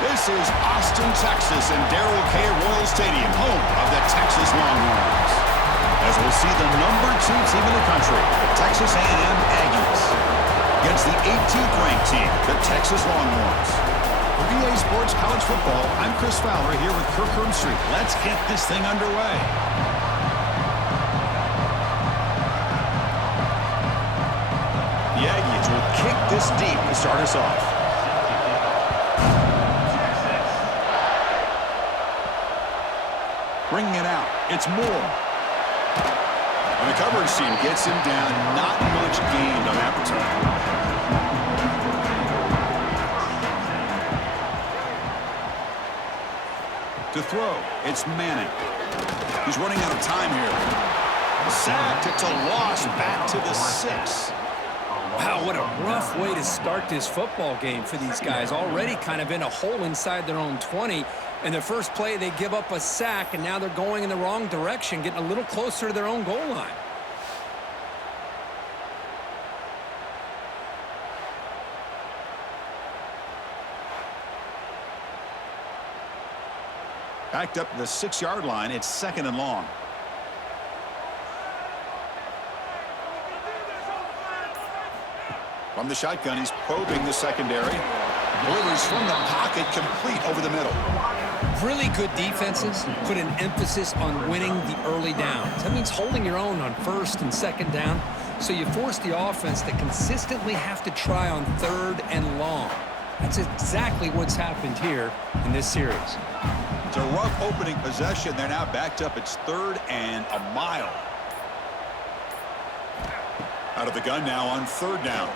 This is Austin, Texas, and Darrell K. Royal Stadium, home of the Texas Longhorns. As we'll see the #2 team in the country, the Texas A&M Aggies, against the 18th ranked team, the Texas Longhorns. For EA Sports College Football, I'm Chris Fowler here with Kirk Street. Let's get this thing underway. The Aggies will kick this deep to start us off. Bringing it out, it's Moore. And the coverage team gets him down, not much gained on that return. To throw, it's Manning. He's running out of time here. Sacked, it's a loss, back to the 6. Wow, what a rough way to start this football game for these guys. Already kind of in a hole inside their own 20. In the first play, they give up a sack, and now they're going in the wrong direction, getting a little closer to their own goal line. Backed up to the 6-yard line, it's 2nd and long. From the shotgun, he's probing the secondary. Delivers from the pocket, complete over the middle. Really good defenses put an emphasis on winning the early downs. That means holding your own on 1st and 2nd down, so you force the offense to consistently have to try on 3rd and long. That's exactly what's happened here in this series. It's a rough opening possession. They're now backed up. It's 3rd and a mile. Out of the gun now on 3rd down.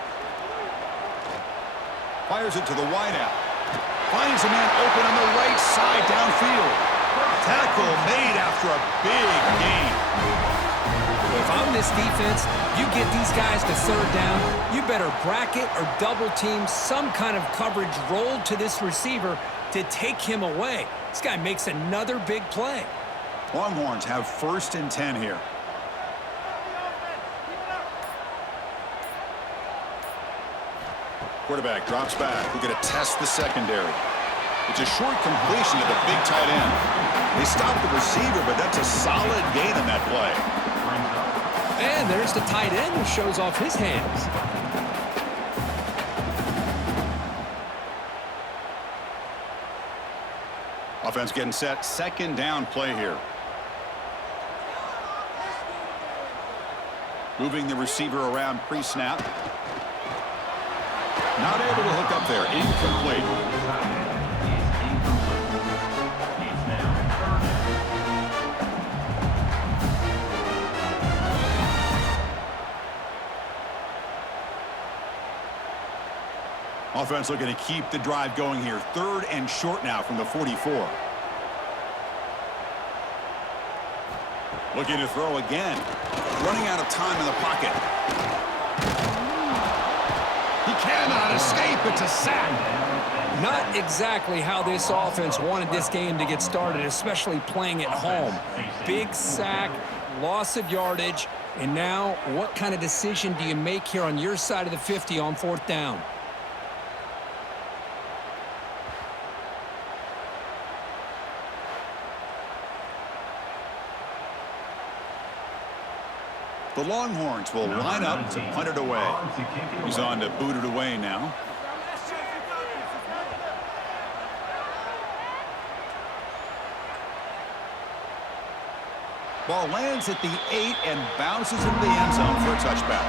Fires it to the wideout. Finds a man open on the right side downfield. Tackle made after a big gain. If I'm this defense, you get these guys to 3rd down, you better bracket or double team some kind of coverage rolled to this receiver to take him away. This guy makes another big play. Longhorns have 1st and 10 here. Quarterback drops back. We're going to test the secondary. It's a short completion to the big tight end. They stop the receiver, but that's a solid gain on that play. And there's the tight end who shows off his hands. Offense getting set. 2nd down play here. Moving the receiver around pre-snap. Not able to hook up there. Incomplete. Offense looking to keep the drive going here. 3rd and short now from the 44. Looking to throw again. Running out of time in the pocket. He cannot escape. It's a sack. Not exactly how this offense wanted this game to get started, especially playing at home. Big sack, loss of yardage, and now what kind of decision do you make here on your side of the 50 on 4th down? The Longhorns will line up to punt it away. He's on to boot it away now. Ball lands at the 8 and bounces into the end zone for a touchback.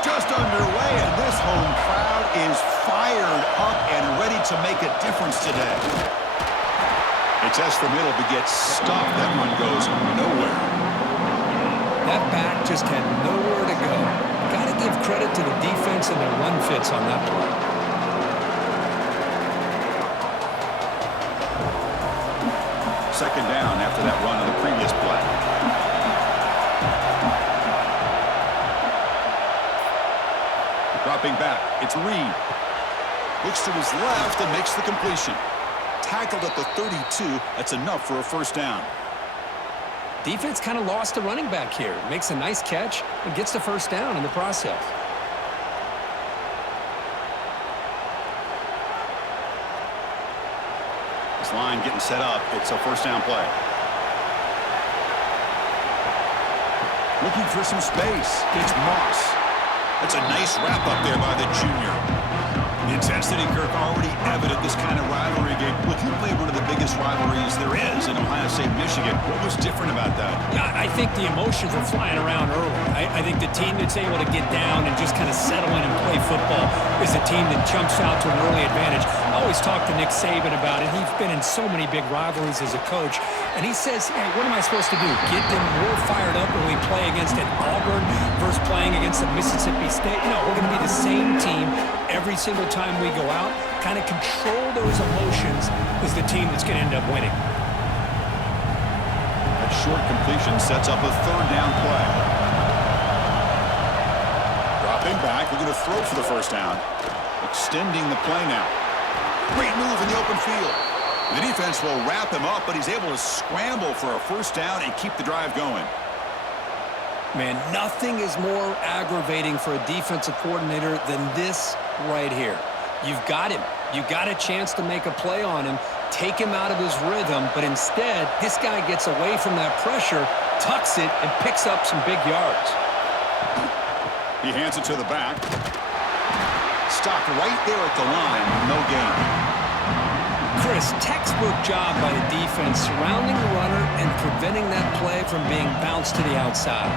Just underway, and this home crowd is fired up and ready to make a difference today. They test the middle but get stuffed. That one goes nowhere. That back just had nowhere to go. Got to give credit to the defense and their run fits on that play. Second down after that run on the previous play. Dropping back, it's Reed. Looks to his left and makes the completion. Tackled at the 32, that's enough for a 1st down. Defense kind of lost the running back here. Makes a nice catch and gets the 1st down in the process. This line getting set up. It's a first down play. Looking for some space. It's Moss. That's a nice wrap up there by the junior. The intensity, Kirk, already evident this kind of rivalry game. Look, you played one of the biggest rivalries there is in Ohio State, Michigan. What was different about that? Yeah, I think the emotions were flying around early. I think the team that's able to get down and just kind of settle in and play football is the team that jumps out to an early advantage. I always talk to Nick Saban about it. He's been in so many big rivalries as a coach. And he says, hey, what am I supposed to do? Get them more fired up when we play against an Auburn versus playing against a Mississippi State? No, we're going to be the same team every single time we go out. Kind of control those emotions is the team that's going to end up winning. That short completion sets up a third down play. Dropping back, we're going to throw for the first down. Extending the play now. Great move in the open field. The defense will wrap him up, but he's able to scramble for a first down and keep the drive going. Man, nothing is more aggravating for a defensive coordinator than this right here. You've got him. You've got a chance to make a play on him, take him out of his rhythm, but instead, this guy gets away from that pressure, tucks it, and picks up some big yards. He hands it to the back. Stopped right there at the line, no gain. Chris, textbook job by the defense surrounding the runner and preventing that play from being bounced to the outside.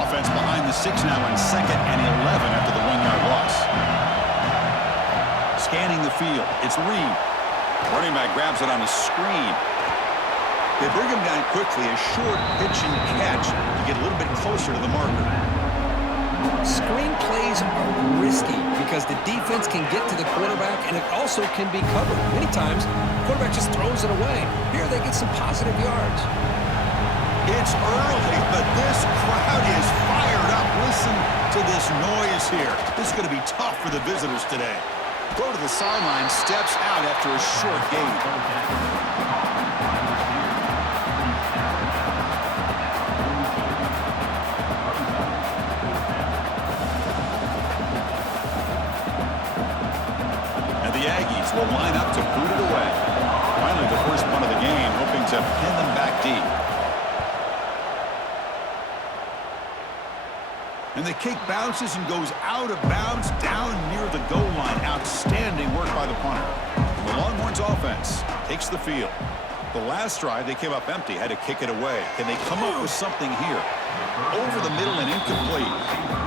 Offense behind the 6 now in 2nd and 11 after the 1-yard loss. Scanning the field, it's Reed. Running back grabs it on a screen. They bring him down quickly, a short pitch and catch to get a little bit closer to the marker. Screen plays are risky because the defense can get to the quarterback and it also can be covered. Many times, the quarterback just throws it away. Here they get some positive yards. It's early, but this crowd is fired up. Listen to this noise here. This is going to be tough for the visitors today. Go to the sideline, steps out after a short gain. The Aggies will line up to boot it away. Finally, the first punt of the game, hoping to pin them back deep. And the kick bounces and goes out of bounds down near the goal line. Outstanding work by the punter. The Longhorns offense takes the field. The last drive, they came up empty, had to kick it away. Can they come up with something here? Over the middle and incomplete.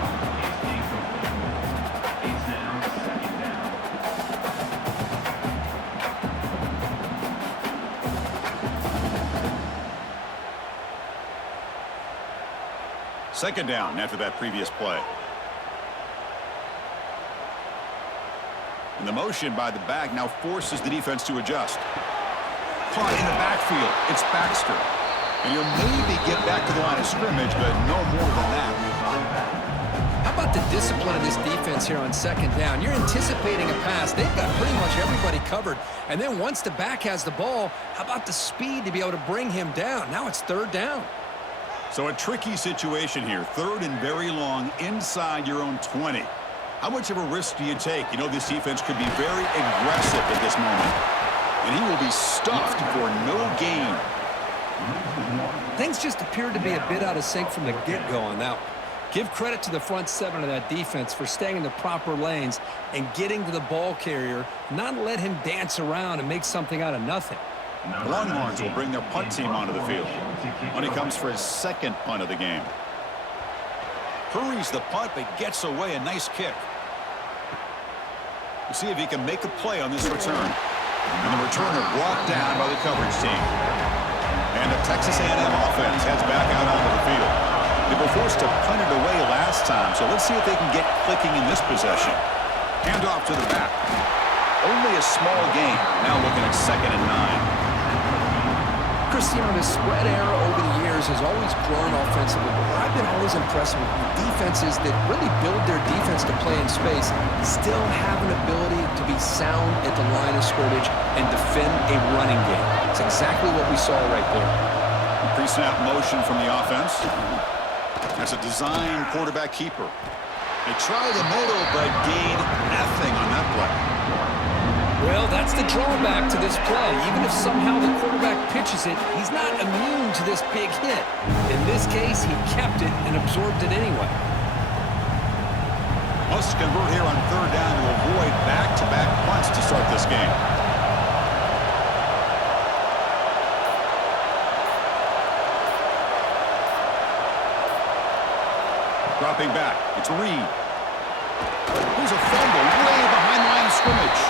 Second down after that previous play. And the motion by the back now forces the defense to adjust. Caught in the backfield. It's Baxter. And he'll maybe get back to the line of scrimmage, but no more than that. How about the discipline of this defense here on second down? You're anticipating a pass. They've got pretty much everybody covered. And then once the back has the ball, how about the speed to be able to bring him down? Now it's third down. So a tricky situation here. Third and very long inside your own 20. How much of a risk do you take? You know this defense could be very aggressive at this moment. And he will be stuffed for no gain. Things just appeared to be a bit out of sync from the get-go on that one. Give credit to the front 7 of that defense for staying in the proper lanes and getting to the ball carrier, not let him dance around and make something out of nothing. The Longhorns will bring their punt team onto the field. When he comes for his second punt of the game. Hurries the punt, but gets away. A nice kick. We'll see if he can make a play on this return. And the returner brought down by the coverage team. And the Texas A&M offense heads back out onto the field. They were forced to punt it away last time, so let's see if they can get clicking in this possession. Hand off to the back. Only a small gain. Now looking at 2nd and 9. Chris, you know, the spread era over the years has always grown offensively, but I've been always impressed with defenses that really build their defense to play in space, still have an ability to be sound at the line of scrimmage and defend a running game. It's exactly what we saw right there. Pre-snap motion from the offense. That's a design quarterback keeper. They try the moto, but gain nothing on that play. Well, that's the drawback to this play. Even if somehow the quarterback pitches it, he's not immune to this big hit. In this case, he kept it and absorbed it anyway. Must convert here on third down to avoid back-to-back punts to start this game. Dropping back, it's Reed. There's a fumble way behind the line of scrimmage.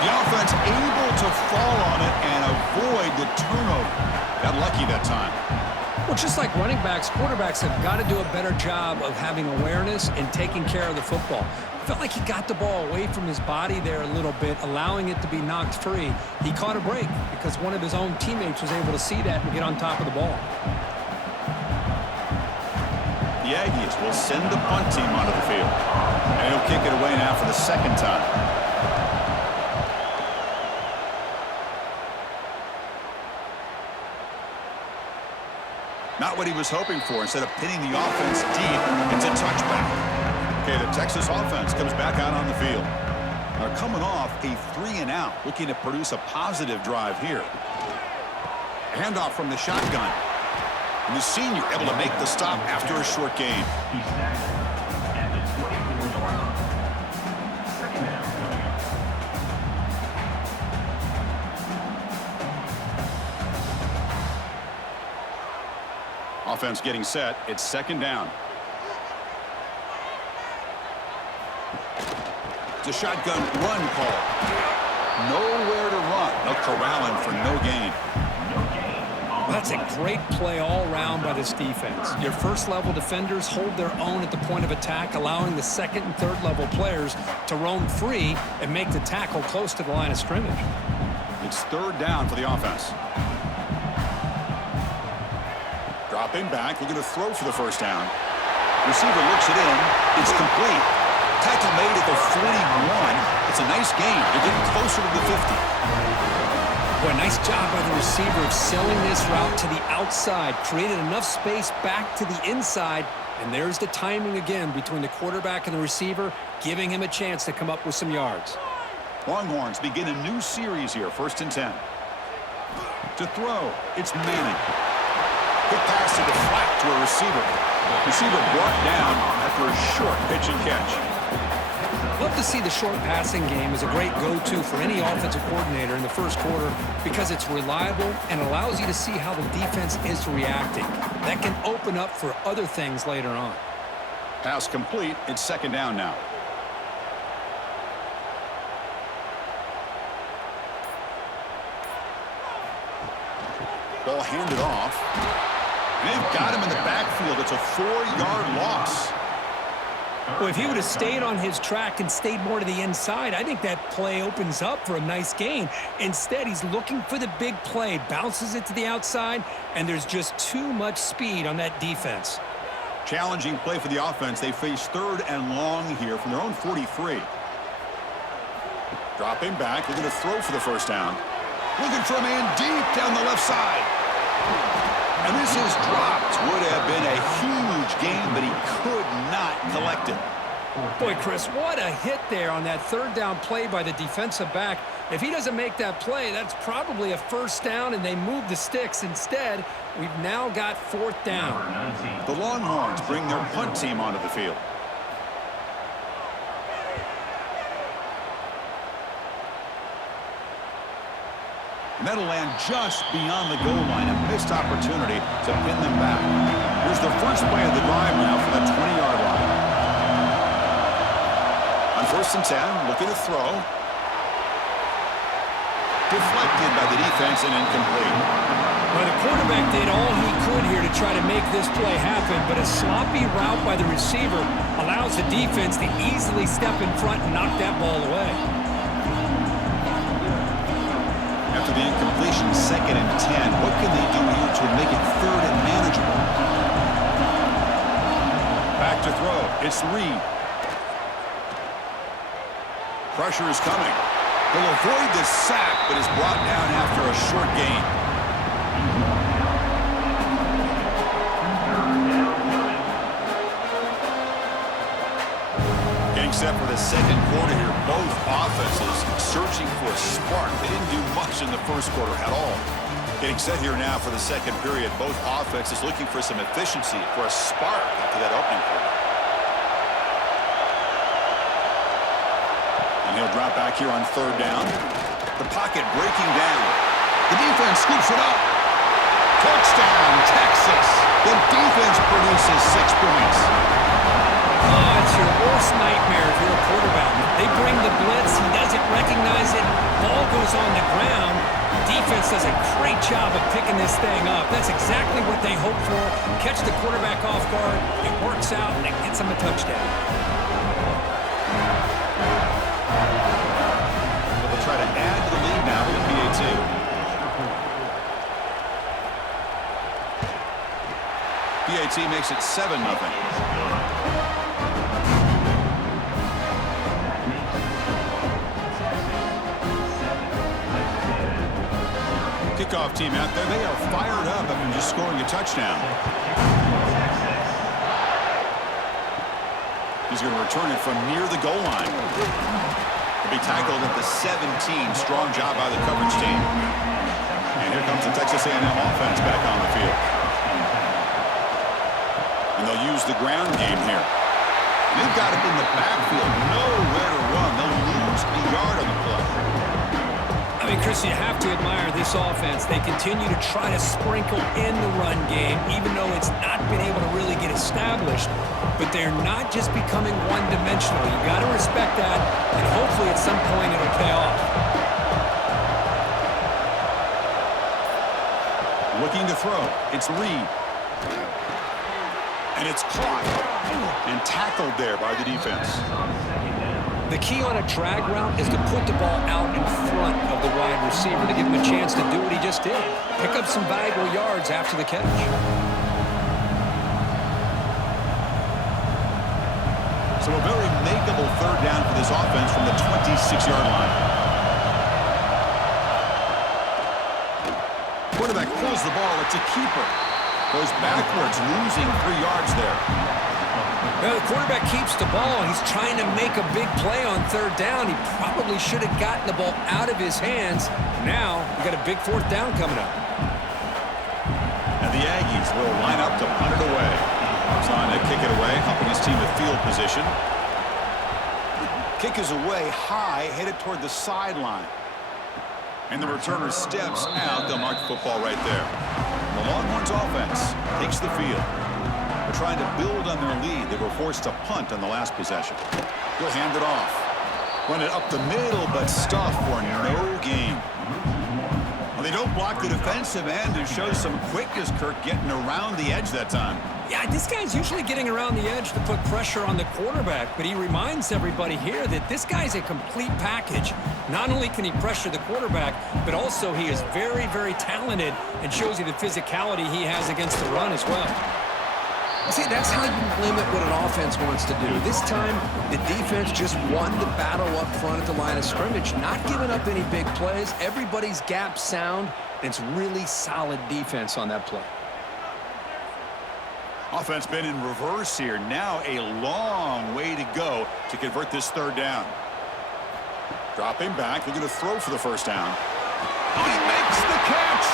The offense able to fall on it and avoid the turnover. Got lucky that time. Well, just like running backs, quarterbacks have got to do a better job of having awareness and taking care of the football. Felt like he got the ball away from his body there a little bit, allowing it to be knocked free. He caught a break because one of his own teammates was able to see that and get on top of the ball. The Aggies will send the punt team onto the field. And he'll kick it away now for the second time. Not what he was hoping for. Instead of pinning the offense deep, it's a touchback. Okay, the Texas offense comes back out on the field. They're coming off a 3-and-out, looking to produce a positive drive here. Handoff from the shotgun. And the senior able to make the stop after a short gain. Offense getting set. It's second down. It's a shotgun run call. Nowhere to run. They'll corral him for no gain. That's a great play all around by this defense. Your first-level defenders hold their own at the point of attack, allowing the second and third-level players to roam free and make the tackle close to the line of scrimmage. It's third down for the offense. Dropping back, looking to throw for the first down. Receiver looks it in. It's complete. Tackle made at the 41. It's a nice gain. They're getting closer to the 50. Boy, nice job by the receiver of selling this route to the outside. Created enough space back to the inside. And there's the timing again between the quarterback and the receiver, giving him a chance to come up with some yards. Longhorns begin a new series here, 1st and 10. To throw, it's Manning. Quick pass to the flat to a receiver. Receiver brought down after a short pitch and catch. Love to see the short passing game as a great go-to for any offensive coordinator in the first quarter because it's reliable and allows you to see how the defense is reacting. That can open up for other things later on. Pass complete. It's second down now. Ball handed off. They've got him in the backfield. It's a 4-yard loss. Well, if he would have stayed on his track and stayed more to the inside, I think that play opens up for a nice gain. Instead, he's looking for the big play, bounces it to the outside, and there's just too much speed on that defense. Challenging play for the offense. They face third and long here from their own 43. Dropping back, looking to throw for the first down. Looking for a man deep down the left side. And this is dropped. Would have been a huge gain, but he could not collect it. Boy, Chris, what a hit there on that third down play by the defensive back. If he doesn't make that play, that's probably a first down, and they move the sticks. Instead, we've now got 4th down. The Longhorns bring their punt team onto the field. And that'll land just beyond the goal line. A missed opportunity to pin them back. Here's the first play of the drive now from the 20-yard line. On 1st and 10, looking to throw. Deflected by the defense and incomplete. Well, the quarterback did all he could here to try to make this play happen, but a sloppy route by the receiver allows the defense to easily step in front and knock that ball away. After the incompletion, 2nd and 10. What can they do here to make it 3rd and manageable? Back to throw. It's Reed. Pressure is coming. He'll avoid the sack, but is brought down after a short gain. Getting set for the second quarter here. Both offenses searching for a spark. They didn't do much in the first quarter at all. Getting set here now for the second period. Both offenses looking for some efficiency, for a spark after that opening quarter. And he'll drop back here on third down. The pocket breaking down. The defense scoops it up. Touchdown, Texas. The defense produces 6 points. Oh, it's your worst nightmare if you're a quarterback. They bring the blitz. He doesn't recognize it. Ball goes on the ground. Defense does a great job of picking this thing up. That's exactly what they hope for. Catch the quarterback off guard. It works out, and it gets them a touchdown. They'll try to add to the lead now with the PAT. PAT makes it 7-0. Kickoff team out there. They are fired up after just scoring a touchdown. He's going to return it from near the goal line. He'll be tackled at the 17. Strong job by the coverage team. And here comes the Texas A&M offense back on the field. And they'll use the ground game here. They've got it in the backfield. Nowhere to run. They'll lose a yard on the play. I mean, Chris, you have to admire this offense. They continue to try to sprinkle in the run game, even though it's not been able to really get established. But they're not just becoming one-dimensional. You got to respect that, and hopefully at some point it'll pay off. Looking to throw. It's Reed. And it's caught and tackled there by the defense. The key on a drag route is to put the ball out in front of the wide receiver to give him a chance to do what he just did. Pick up some valuable yards after the catch. So a very makeable third down for this offense from the 26-yard line. Quarterback pulls the ball. It's a keeper. Goes backwards, losing 3 yards there. Well, the quarterback keeps the ball. He's trying to make a big play on third down. He probably should have gotten the ball out of his hands. Now, we got a big fourth down coming up. And the Aggies will line up to punt it away. Comes on to kick it away, helping his team with field position. Kick is away high, headed toward the sideline. And the returner steps out. They'll mark the football right there. The Longhorns offense takes the field. They're trying to build on their lead. They were forced to punt on the last possession. He'll hand it off. Run it up the middle, but stuff for no gain. Well, they don't block the defensive end and show some quickness, Kirk, getting around the edge that time. Yeah, this guy's usually getting around the edge to put pressure on the quarterback, but he reminds everybody here that this guy's a complete package. Not only can he pressure the quarterback, but also he is very, very talented and shows you the physicality he has against the run as well. See, that's how you limit what an offense wants to do. This time, the defense just won the battle up front at the line of scrimmage, not giving up any big plays. Everybody's gap sound, and it's really solid defense on that play. Offense been in reverse here. Now a long way to go to convert this third down. Dropping back, looking to throw for the first down. He makes the catch.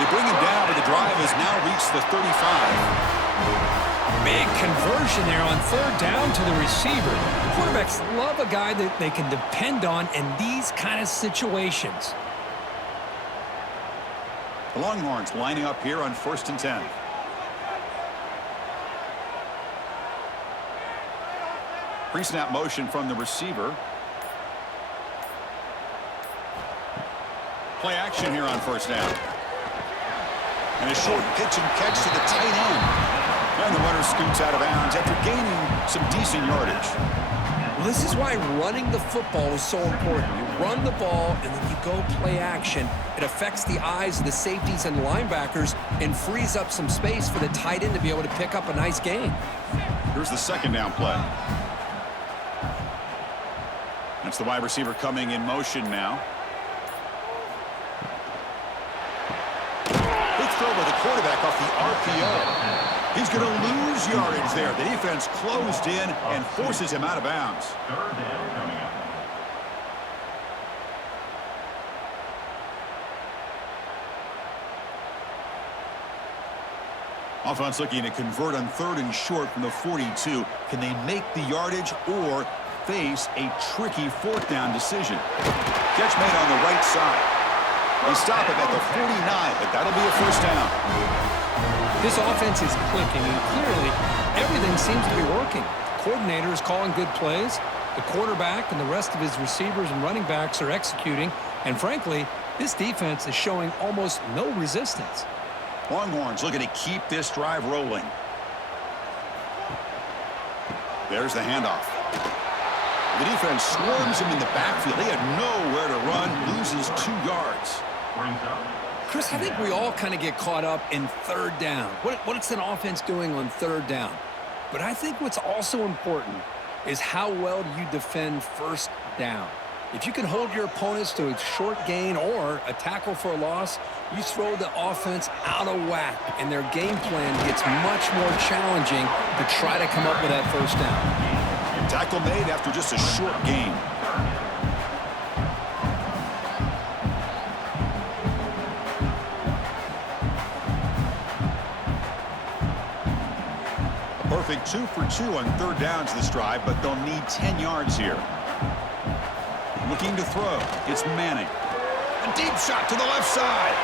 They bring him down, but the drive has now reached the 35. Big conversion there on third down to the receiver. Quarterbacks love a guy that they can depend on in these kind of situations. The Longhorns lining up here on 1st and 10. Pre-snap motion from the receiver. Play action here on first down. And a short pitch and catch to the tight end. And the runner scoots out of bounds after gaining some decent yardage. Well, this is why running the football is so important. You run the ball, and then you go play action. It affects the eyes of the safeties and linebackers and frees up some space for the tight end to be able to pick up a nice gain. Here's the second down play. That's the wide receiver coming in motion now. Big throw by the quarterback off the RPO. He's going to lose yardage there. The defense closed in and forces him out of bounds. Third down coming up. Offense looking to convert on 3rd and short from the 42. Can they make the yardage or face a tricky 4th down decision? Catch made on the right side. They stop him at the 49, but that'll be a 1st down. This offense is clicking, and clearly everything seems to be working. The coordinator is calling good plays. The quarterback and the rest of his receivers and running backs are executing. And frankly, this defense is showing almost no resistance. Longhorns looking to keep this drive rolling. There's the handoff. The defense swarms him in the backfield. He had nowhere to run, loses 2 yards. Brings up. Chris, I think we all kind of get caught up in 3rd down. What's an offense doing on 3rd down? But I think what's also important is how well do you defend 1st down. If you can hold your opponents to a short gain or a tackle for a loss, you throw the offense out of whack, and their game plan gets much more challenging to try to come up with that 1st down. Tackle made after just a short gain. A perfect 2 for 2 on 3rd downs this drive, but they'll need 10 yards here. Looking to throw. It's Manning. A deep shot to the left side.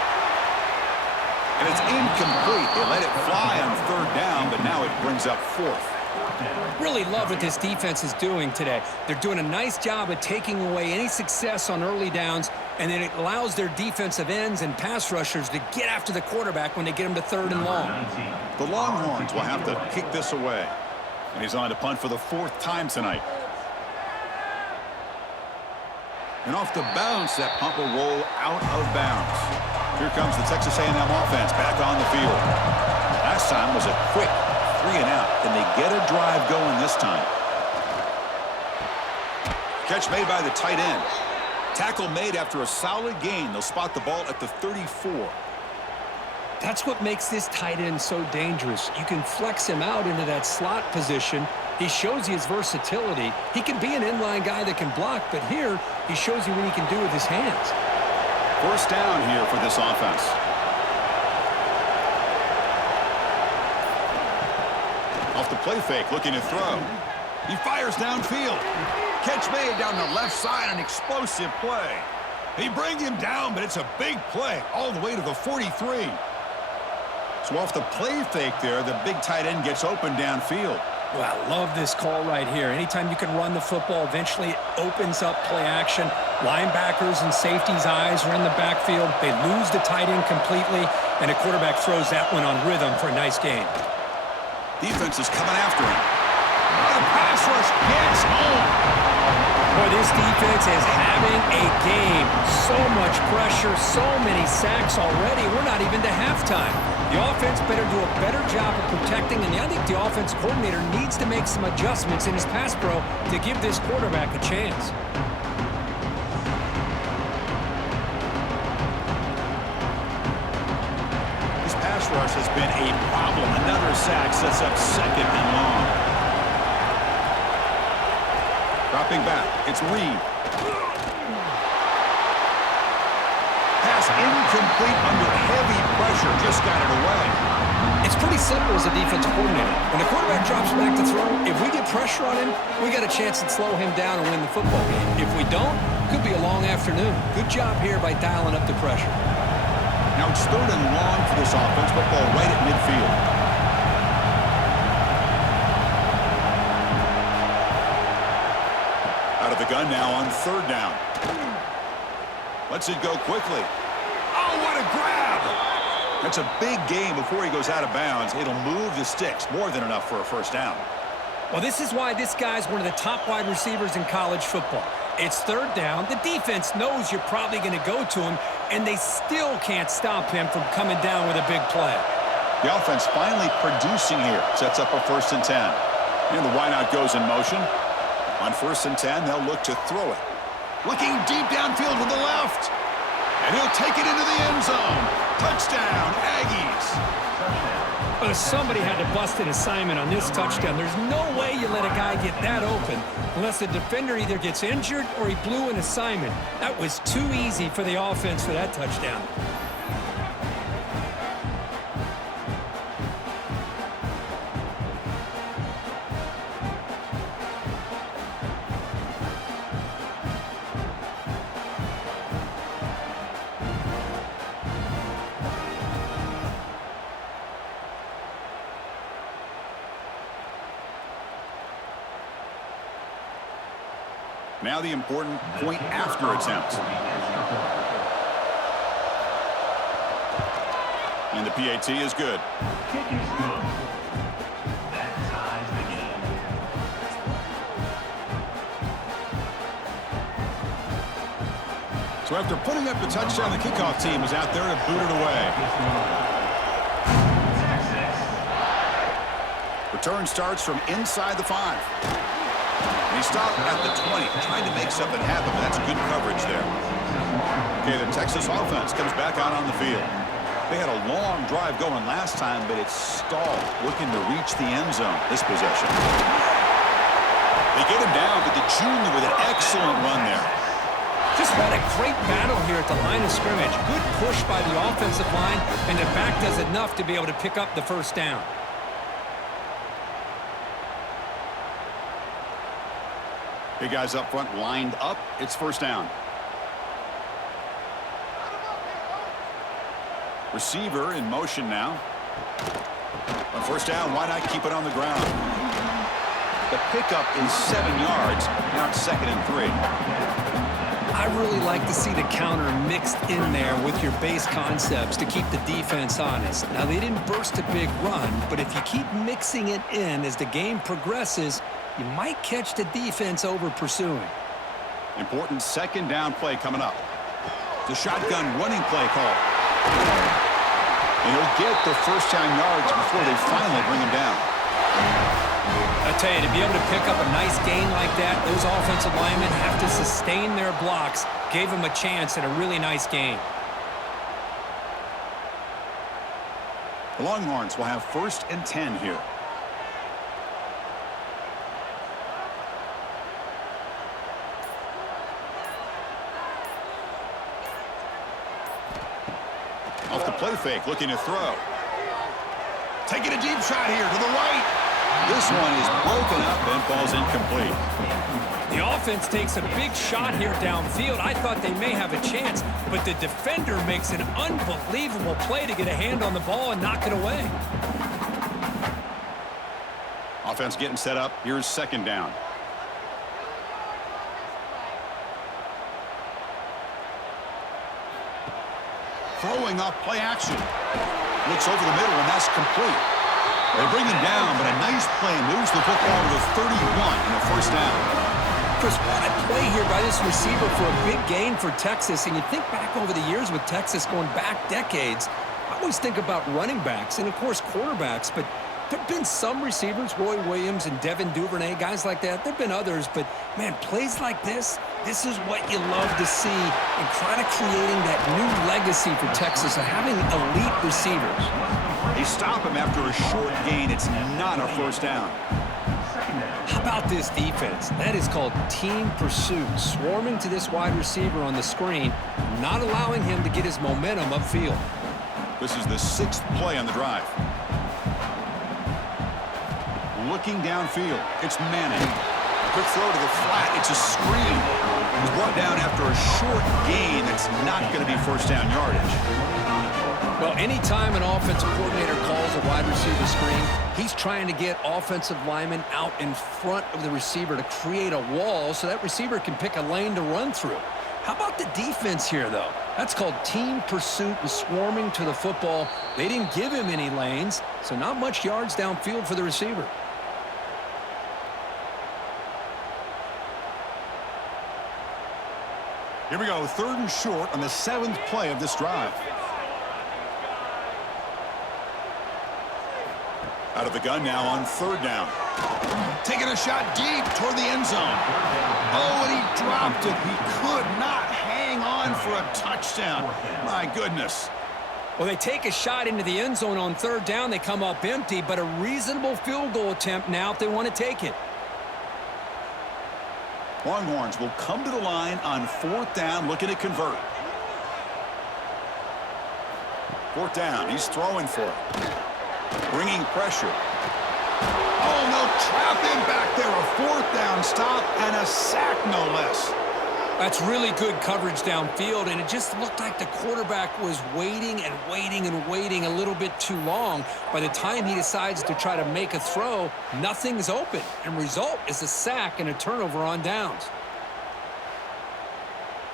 And it's incomplete. They let it fly on 3rd down, but now it brings up 4th. Really love what this defense is doing today. They're doing a nice job of taking away any success on early downs, and then it allows their defensive ends and pass rushers to get after the quarterback when they get him to 3rd and long. The Longhorns will have to kick this away. And he's on to punt for the 4th time tonight. And off the bounce, that punt will roll out of bounds. Here comes the Texas A&M offense back on the field. Last time was a quick 3 and out. Can they get a drive going this time? Catch made by the tight end. Tackle made after a solid gain. They'll spot the ball at the 34. That's what makes this tight end so dangerous. You can flex him out into that slot position. He shows you his versatility. He can be an inline guy that can block, but here he shows you what he can do with his hands. 1st down here for this offense. Off the play fake, looking to throw. He fires downfield. Catch made down the left side, an explosive play. They bring him down, but it's a big play all the way to the 43. So off the play fake there, the big tight end gets open downfield. Well, I love this call right here. Anytime you can run the football, eventually it opens up play action. Linebackers and safeties' eyes are in the backfield. They lose the tight end completely, and a quarterback throws that one on rhythm for a nice gain. Defense is coming after him. The pass rush gets home. Boy, this defense is having a game. So much pressure, so many sacks already. We're not even to halftime. The offense better do a better job of protecting, and I think the offense coordinator needs to make some adjustments in his pass pro to give this quarterback a chance. This pass rush has been a problem. Another sack sets up 2nd and long. Dropping back, it's Reed. Pass incomplete under heavy pressure, just got it away. It's pretty simple as a defensive coordinator. When the quarterback drops back to throw, if we get pressure on him, we got a chance to slow him down and win the football game. If we don't, it could be a long afternoon. Good job here by dialing up the pressure. Now it's 3rd and long for this offense, but ball right at midfield. Out of the gun now on 3rd down. Lets it go quickly. Oh, what a grab! That's a big gain before he goes out of bounds. It'll move the sticks, more than enough for a 1st down. Well, this is why this guy's one of the top wide receivers in college football. It's 3rd down. The defense knows you're probably going to go to him, and they still can't stop him from coming down with a big play. The offense finally producing here. Sets up a 1st and 10. And the wideout goes in motion. On 1st and 10, they'll look to throw it. Looking deep downfield to the left. And he'll take it into the end zone. Touchdown, Aggies. Well, somebody had to bust an assignment on this touchdown. There's no way you let a guy get that open unless the defender either gets injured or he blew an assignment. That was too easy for the offense for that touchdown. Now the important point after attempt. And the PAT is good. Kick is good. That ties the game. So after putting up the touchdown, the kickoff team is out there to boot it away. Return starts from inside the 5. And he stopped at the 20, trying to make something happen, but that's good coverage there. Okay, the Texas offense comes back out on the field. They had a long drive going last time, but it's stalled, looking to reach the end zone this possession. They get him down, but the junior with an excellent run there. Just what a great battle here at the line of scrimmage. Good push by the offensive line, and the back does enough to be able to pick up the first down. Big guys up front lined up. It's first down. Receiver in motion now. On first down, why not keep it on the ground? The pickup is 7 yards. Now it's 2nd and 3. I really like to see the counter mixed in there with your base concepts to keep the defense honest. Now, they didn't burst a big run, but if you keep mixing it in as the game progresses, you might catch the defense over pursuing. Important 2nd down play coming up. The shotgun running play call. And he'll get the first down yards before they finally bring him down. I tell you, to be able to pick up a nice gain like that, those offensive linemen have to sustain their blocks. Gave them a chance at a really nice game. The Longhorns will have 1st and 10 here. Off the play fake, looking to throw. Taking a deep shot here to the right. This one is broken up and falls incomplete. The offense takes a big shot here downfield. I thought they may have a chance, but the defender makes an unbelievable play to get a hand on the ball and knock it away. Offense getting set up. Here's 2nd down. Throwing off play action. Looks over the middle, and that's complete. They bring him down, but a nice play moves the football to the 31 and a first down. Chris, what a play here by this receiver for a big gain for Texas. And you think back over the years with Texas going back decades, I always think about running backs and, of course, quarterbacks. But there have been some receivers, Roy Williams and Devin Duvernay, guys like that. There have been others. But, man, plays like this is what you love to see and kind of creating that new legacy for Texas of having elite receivers. They stop him after a short gain. It's not a first down. How about this defense? That is called team pursuit. Swarming to this wide receiver on the screen, not allowing him to get his momentum upfield. This is the 6th play on the drive. Looking downfield. It's Manning. Quick throw to the flat. It's a screen. It was brought down after a short gain. That's not going to be first down yardage. Well, anytime an offensive coordinator calls a wide receiver screen, he's trying to get offensive linemen out in front of the receiver to create a wall so that receiver can pick a lane to run through. How about the defense here, though? That's called team pursuit and swarming to the football. They didn't give him any lanes, so not much yards downfield for the receiver. Here we go, 3rd and short on the 7th play of this drive. Out of the gun now on 3rd down. Taking a shot deep toward the end zone. Oh, and he dropped it. He could not hang on for a touchdown. My goodness. Well, they take a shot into the end zone on third down. They come up empty, but a reasonable field goal attempt now if they want to take it. Longhorns will come to the line on fourth down, looking to convert. Fourth down, he's throwing for it. Bringing pressure. Oh, no, trap him back there. A fourth down stop and a sack, no less. That's really good coverage downfield, and it just looked like the quarterback was waiting and waiting and waiting a little bit too long. By the time he decides to try to make a throw, nothing's open, and result is a sack and a turnover on downs.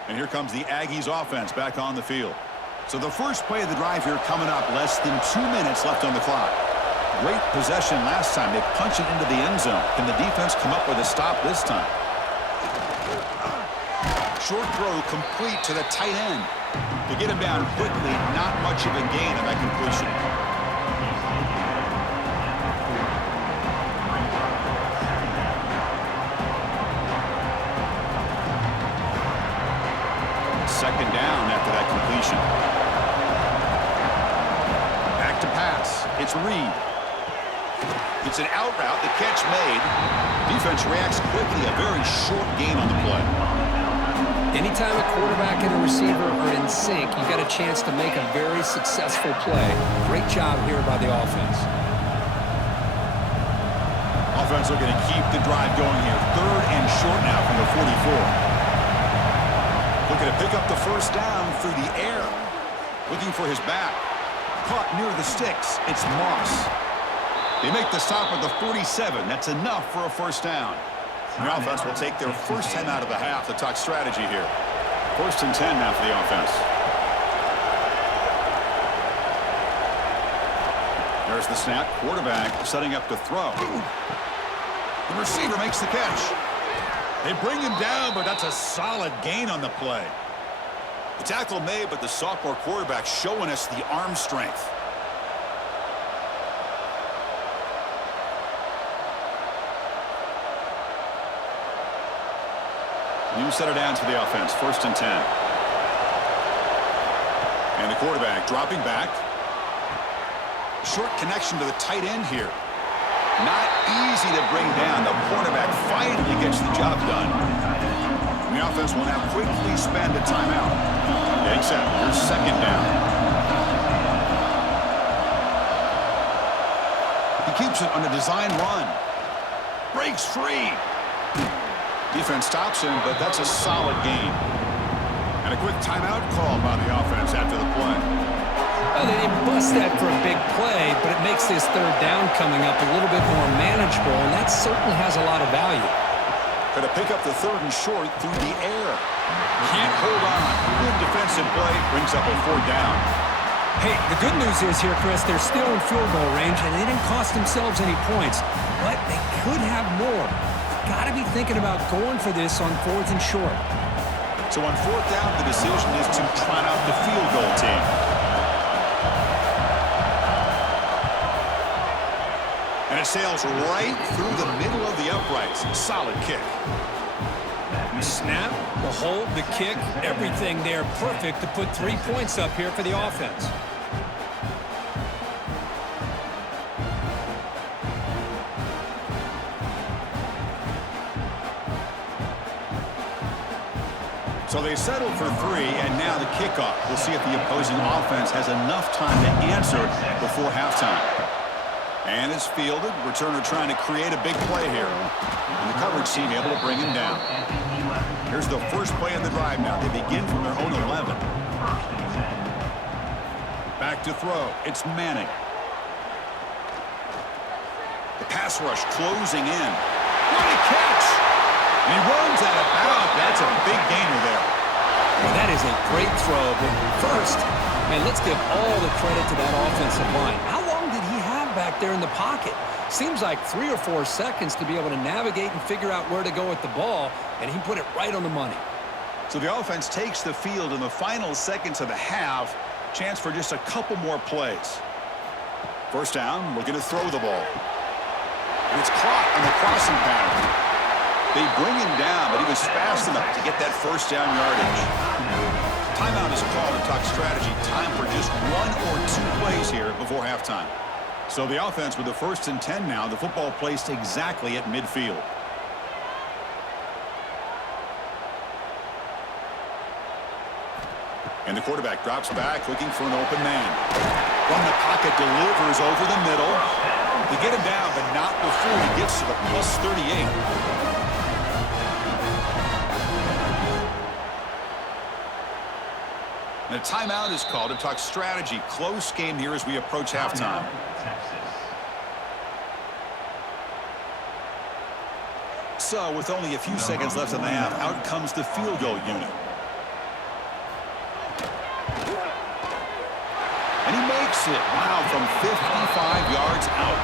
And here comes the Aggies offense back on the field. So the first play of the drive here coming up, less than 2 minutes left on the clock. Great possession last time. They punch it into the end zone. Can the defense come up with a stop this time? Short throw complete to the tight end. To get him down quickly, not much of a gain on that completion. Second down after that completion. Back to pass. It's Reed. It's an out route. The catch made. Defense reacts quickly. A very short gain on the play. Anytime a quarterback and a receiver are in sync, you got a chance to make a very successful play. Great job here by the offense. Offense looking to keep the drive going here. Third and short now from the 44. Looking to pick up the first down through the air. Looking for his back. Caught near the sticks. It's Moss. They make the stop at the 47. That's enough for a first down. The offense will take their first 10 out of the half to talk strategy here. First and 10 now for the offense. There's the snap. Quarterback setting up to throw. The receiver makes the catch. They bring him down, but that's a solid gain on the play. The tackle made, but the sophomore quarterback showing us the arm strength. New setter downs for the offense. First and 10. And the quarterback dropping back. Short connection to the tight end here. Not easy to bring down. The cornerback finally gets the job done. And the offense will now quickly spend a timeout. Getting set. Here's second down. He keeps it on a design run. Breaks free. Defense stops him, but that's a solid gain. And a quick timeout call by the offense after the play. Well, they didn't bust that for a big play, but it makes this third down coming up a little bit more manageable, and that certainly has a lot of value. Going to pick up the third and short through the air. Can't hold on. Good defensive play. Brings up a fourth down. Hey, the good news is here, Chris, they're still in field goal range, and they didn't cost themselves any points, but they could have more. Got to be thinking about going for this on fourth and short. So on fourth down, the decision is to trot out the field goal team. And it sails right through the middle of the uprights. Solid kick. The snap, the hold, the kick, everything there perfect to put 3 points up here for the offense. So they settled for 3, and now the kickoff. We'll see if the opposing offense has enough time to answer before halftime. And it's fielded. Returner trying to create a big play here. And the coverage team able to bring him down. Here's the first play of the drive now. They begin from their own 11. Back to throw. It's Manning. The pass rush closing in. What a catch! And he runs out of bounds. That's a big gainer there. Well, that is a great throw. But first, man, let's give all the credit to that offensive line. How long did he have back there in the pocket? Seems like 3 or 4 seconds to be able to navigate and figure out where to go with the ball, and he put it right on the money. So the offense takes the field in the final seconds of the half. Chance for just a couple more plays. First down, looking to throw the ball. And it's caught on the crossing pattern. They bring him down, but he was fast just enough to get that first down yardage. Timeout is called to talk strategy. Time for just 1 or 2 plays here before halftime. So the offense with the 1st and 10 now. The football placed exactly at midfield. And the quarterback drops back, looking for an open man. From the pocket, delivers over the middle. They get him down, but not before he gets to the plus 38. And a timeout is called to talk strategy. Close game here as we approach halftime. So, with only a few seconds left in the half, out comes the field goal unit. And he makes it. Wow, from 55 yards out.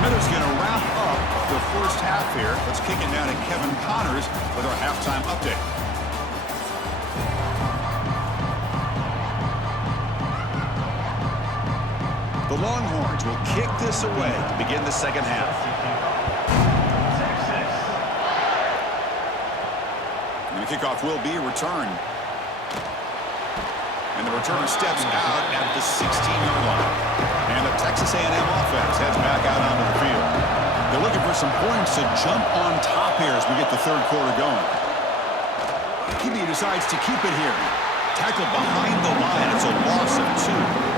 Miller's going to wrap up the first half here. Let's kick it down to Kevin Connors with our halftime update. The Longhorns will kick this away to begin the second half. And the kickoff will be a return. And the returner steps out at the 16-yard line. And the Texas A&M offense heads back out onto the field. They're looking for some points to jump on top here as we get the third quarter going. QB decides to keep it here. Tackle behind the line. It's a loss of 2.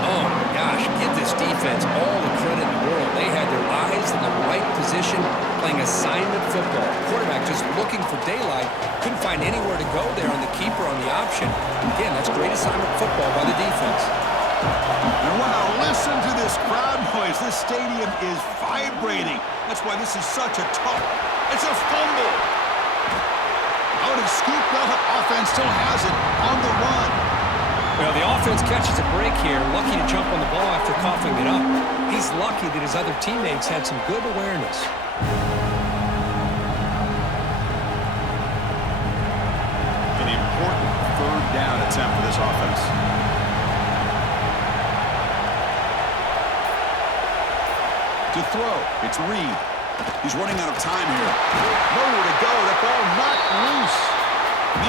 Oh, my gosh. Give this defense all the credit in the world. They had their eyes in the right position, playing assignment football. Quarterback just looking for daylight. Couldn't find anywhere to go there on the keeper on the option. Again, that's great assignment football by the defense. And wow, listen to this crowd noise. This stadium is vibrating. That's why this is such a tough. It's a fumble. Out and scooped up. Offense still has it on the run. Well, the offense catches a break here. Lucky to jump on the ball after coughing it up. He's lucky that his other teammates had some good awareness. An important third down attempt for this offense. To throw, it's Reed. He's running out of time here. Nowhere to go. That ball knocked loose.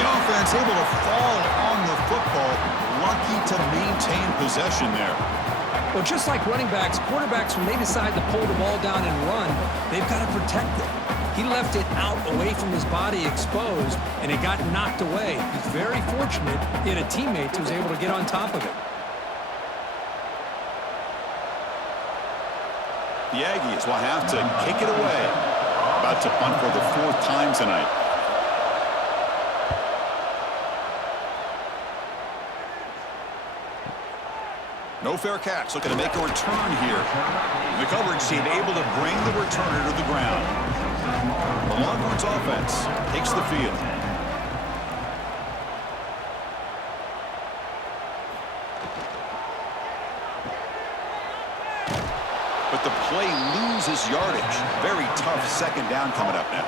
The offense able to fall on the football. Lucky to maintain possession there. Well, just like running backs, quarterbacks, when they decide to pull the ball down and run, they've got to protect it. He left it out away from his body exposed, and it got knocked away. He's very fortunate he had a teammate who was able to get on top of it. The Aggies will have to kick it away. About to punt for the 4th time tonight. No fair catch. Looking to make a return here. The coverage team able to bring the returner to the ground. The Longhorns offense takes the field. But the play loses yardage. Very tough second down coming up now.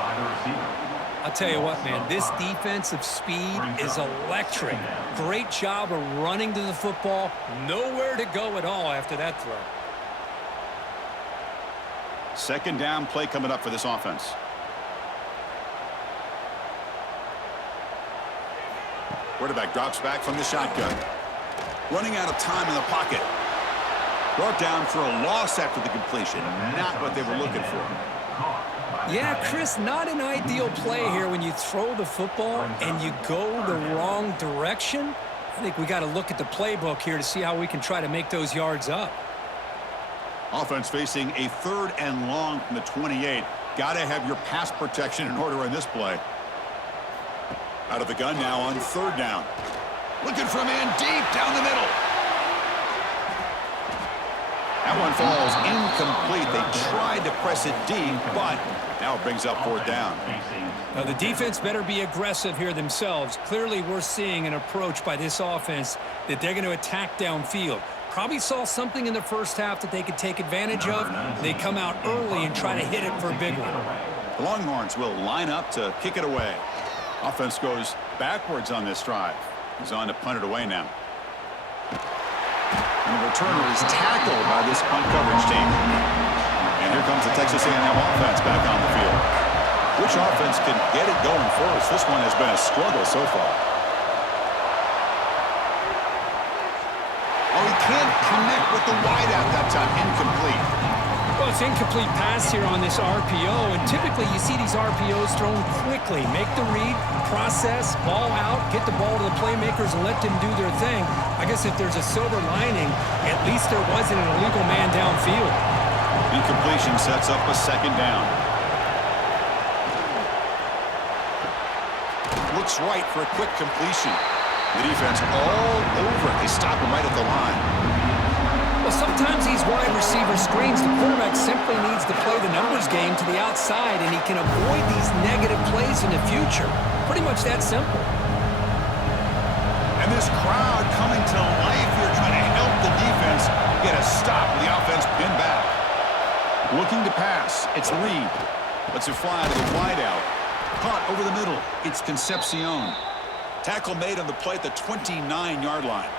I'll tell you what, man, this defensive speed is electric. Great job of running to the football. Nowhere to go at all after that throw. Second down play coming up for this offense. Quarterback drops back from the shotgun. Running out of time in the pocket. Brought down for a loss after the completion. Not what they were looking for. Yeah, Chris, not an ideal play here when you throw the football and you go the wrong direction. I think we got to look at the playbook here to see how we can try to make those yards up. Offense facing a 3rd and long from the 28. Got to have your pass protection in order in this play. Out of the gun now on 3rd down. Looking for a man deep down the middle. That one falls incomplete. They tried to press it deep, but now it brings up 4th down. Now, the defense better be aggressive here themselves. Clearly, we're seeing an approach by this offense that they're going to attack downfield. Probably saw something in the first half that they could take advantage of. They come out early and try to hit it for a big one. The Longhorns will line up to kick it away. Offense goes backwards on this drive. He's on to punt it away now. And the returner is tackled by this punt coverage team. And here comes the Texas A&M offense back on the field. Which offense can get it going first? This one has been a struggle so far. Oh, he can't connect with the wideout that time. Incomplete. Well, it's incomplete pass here on this RPO, and typically you see these RPOs thrown quickly. Make the read, process, ball out, get the ball to the playmakers and let them do their thing. I guess if there's a silver lining, at least there wasn't an illegal man downfield. Incompletion sets up a second down. Looks right for a quick completion. The defense all over it. They stop him right at the line. Well, sometimes these wide receiver screens, the quarterback simply needs to play the numbers game to the outside, and he can avoid these negative plays in the future. Pretty much that simple. And this crowd coming to life here, trying to help the defense get a stop with the offense pinned back. Looking to pass. It's Reed. Lets it fly to the wideout. Caught over the middle. It's Concepcion. Tackle made on the play at the 29-yard line.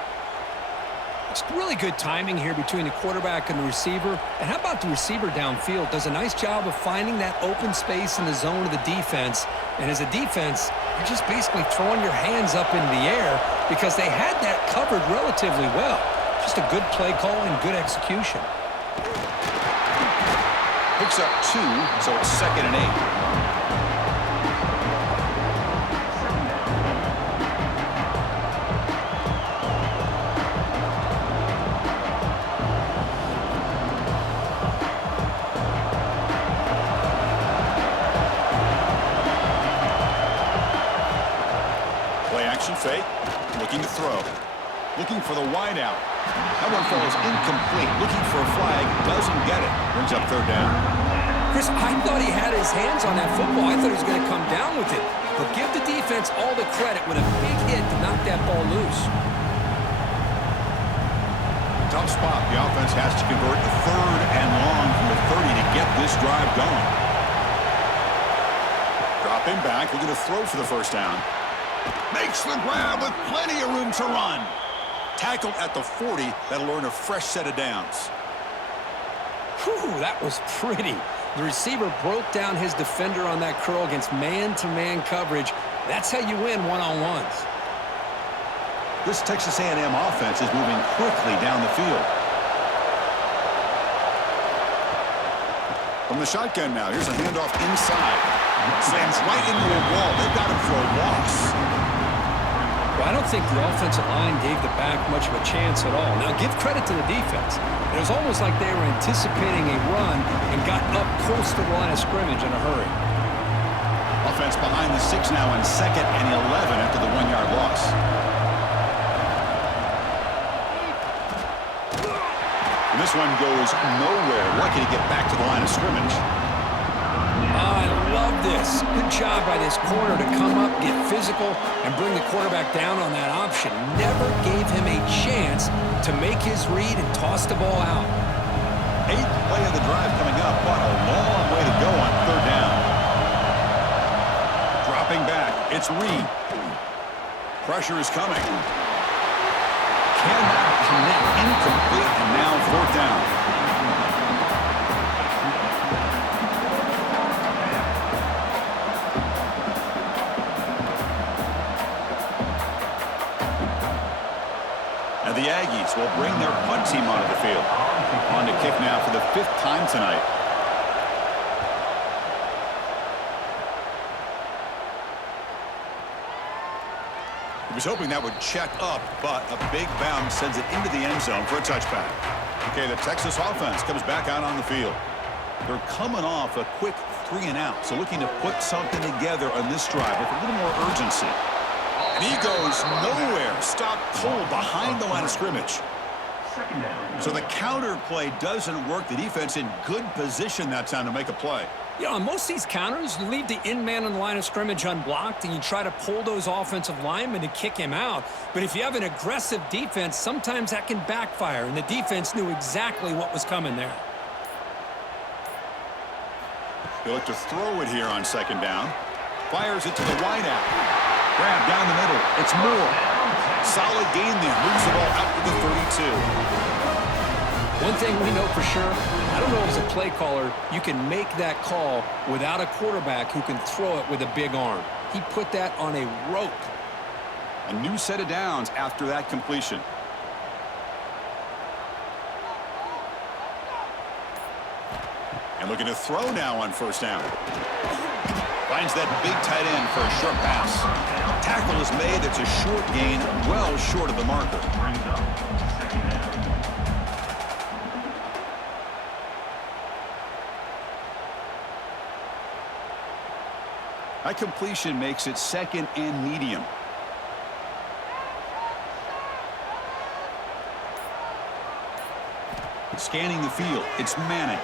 It's really good timing here between the quarterback and the receiver. And how about the receiver downfield? Does a nice job of finding that open space in the zone of the defense. And as a defense, you're just basically throwing your hands up into the air because they had that covered relatively well. Just a good play call and good execution. Picks up 2, so it's 2nd and 8. Fake, looking to throw, looking for the wideout. That one falls incomplete, looking for a flag, doesn't get it. Brings up 3rd down. Chris, I thought he had his hands on that football. I thought he was going to come down with it. But give the defense all the credit with a big hit to knock that ball loose. Tough spot. The offense has to convert a 3rd and long from the 30 to get this drive going. Dropping back, looking to throw for the 1st down. Makes the grab with plenty of room to run. Tackled at the 40. That'll earn a fresh set of downs. Whew, that was pretty. The receiver broke down his defender on that curl against man-to-man coverage. That's how you win one-on-ones. This Texas A&M offense is moving quickly down the field. From the shotgun now, here's a handoff inside. Slams right into a wall. They've got him for a loss. Well, I don't think the offensive line gave the back much of a chance at all. Now, give credit to the defense. It was almost like they were anticipating a run and got up close to the line of scrimmage in a hurry. Offense behind the 6 now in 2nd and 11 after the 1-yard loss. And this one goes nowhere. Lucky to get back to the line of scrimmage. I love this. Good job by this corner to come up, get physical, and bring the quarterback down on that option. Never gave him a chance to make his read and toss the ball out. 8th play of the drive coming up, but a long way to go on 3rd down. Dropping back, it's Reed. Pressure is coming. Cannot connect, incomplete, and now 4th down. And the Aggies will bring their punt team onto the field. On to kick now for the 5th time tonight. He was hoping that would check up, but a big bounce sends it into the end zone for a touchback. Okay, the Texas offense comes back out on the field. They're coming off a quick 3-and-out, so looking to put something together on this drive with a little more urgency. And he goes nowhere. Stopped cold behind the line of scrimmage. So the counter play doesn't work. The defense in good position that time to make a play. You know, on most of these counters, you leave the in-man on the line of scrimmage unblocked, and you try to pull those offensive linemen to kick him out. But if you have an aggressive defense, sometimes that can backfire, and the defense knew exactly what was coming there. He'll look to throw it here on 2nd down. Fires it to the wideout. Grab down the middle. It's Moore. Solid gain there. Moves the ball out to the 32. One thing we know for sure, I don't know as a play caller, you can make that call without a quarterback who can throw it with a big arm. He put that on a rope. A new set of downs after that completion. And looking to throw now on first down. Finds that big tight end for a short pass. Tackle is made. It's a short gain, well short of the marker. That completion makes it second and medium. Scanning the field, it's Manning.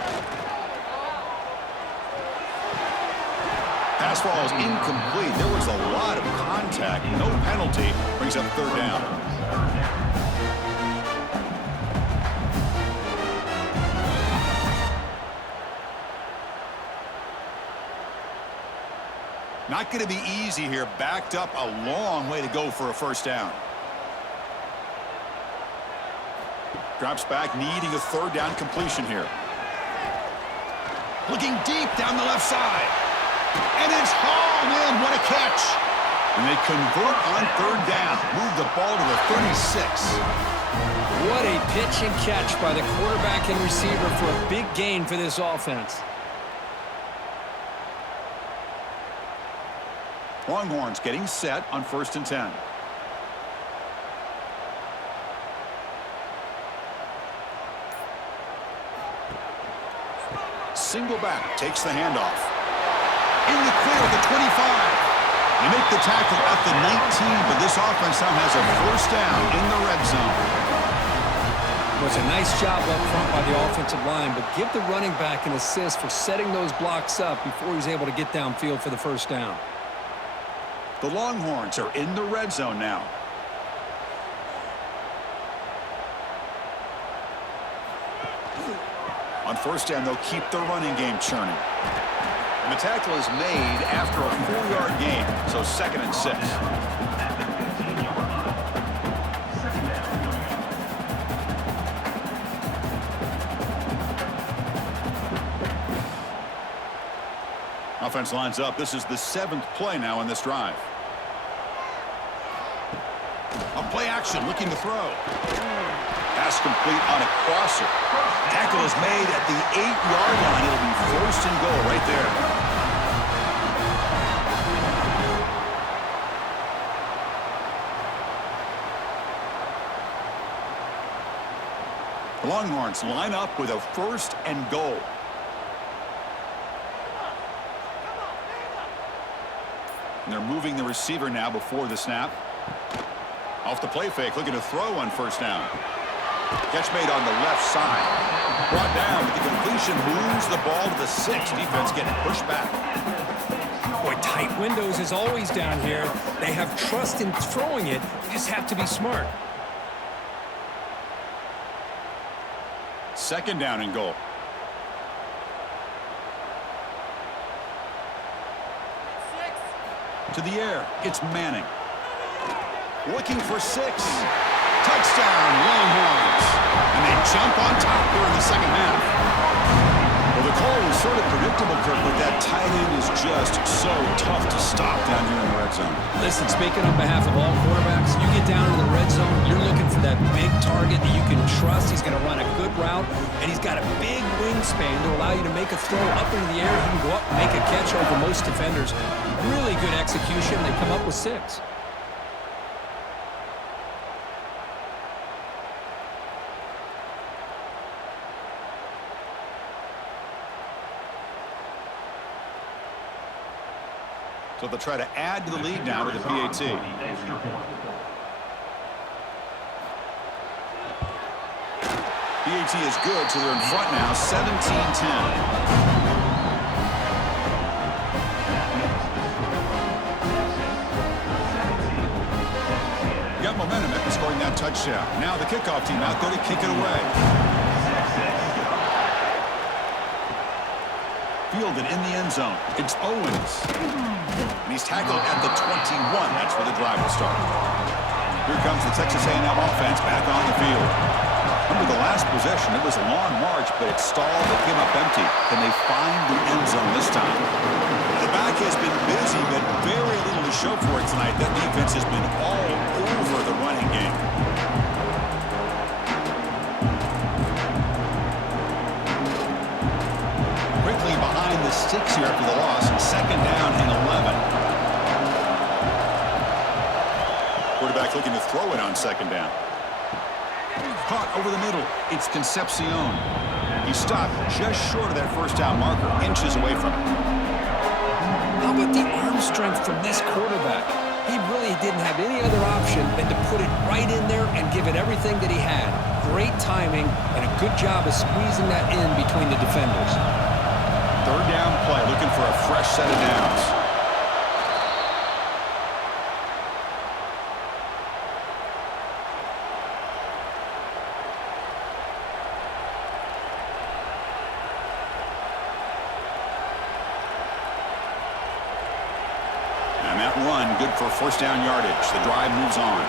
Pass ball is incomplete. There was a lot of contact. No penalty. Brings up third down. Not going to be easy here. Backed up a long way to go for a first down. Drops back, needing a third down completion here. Looking deep down the left side. And it's hauled in. What a catch. And they convert on third down. Move the ball to the 36. What a pitch and catch by the quarterback and receiver for a big gain for this offense. Longhorns getting set on 1st and 10. Single back, takes the handoff. In the clear at the 25. You make the tackle at the 19, but this offense now has a first down in the red zone. It was a nice job up front by the offensive line, but give the running back an assist for setting those blocks up before he's able to get downfield for the first down. The Longhorns are in the red zone now. On first down, they'll keep the running game churning. And the tackle is made after a 4-yard gain, so 2nd and 6. Offense lines up. This is the 7th play now in this drive. A play action, looking to throw. Pass complete on a crosser. Tackle is made at the 8-yard line. It'll be 1st and goal right there. The Longhorns line up with a 1st and goal. And they're moving the receiver now before the snap. Off the play fake, looking to throw on first down. Catch made on the left side. Brought down, but the completion moves the ball to the 6. Defense getting pushed back. Boy, tight windows is always down here. They have trust in throwing it. You just have to be smart. 2nd down and goal. To the air, it's Manning. Looking for 6. Touchdown, Longhorns. And they jump on top here in the second half. Well, the call was sort of predictable, Kirk, but that tight end is just so tough to stop down here in the red zone. Listen, speaking on behalf of all quarterbacks, you get down in the red zone, you're looking for that big target that you can trust. He's going to run a good route, and he's got a big wingspan to allow you to make a throw up into the air. He can go up and make a catch over most defenders. Really good execution. They come up with 6. So they'll try to add to the lead now with the PAT. PAT is good, so they're in front now, 17-10. Got momentum after scoring that touchdown. Now the kickoff team out there to kick it away. Fielded in the end zone. It's Owens. And he's tackled at the 21. That's where the drive will start. Here comes the Texas A&M offense back on the field. Remember the last possession, it was a long march, but it stalled. They came up empty. Can they find the end zone this time? The back has been busy, but very little to show for it tonight. That defense has been all over the running game. Quickly behind the sticks here after the loss, and second down and 11. Quarterback looking to throw it on second down. Caught over the middle. It's Concepcion. He stopped just short of that first down marker, inches away from it. How about the arm strength from this quarterback? He really didn't have any other option than to put it right in there and give it everything that he had. Great timing and a good job of squeezing that in between the defenders. Third down play, looking for a fresh set of downs. And that run, good for first down yardage. The drive moves on.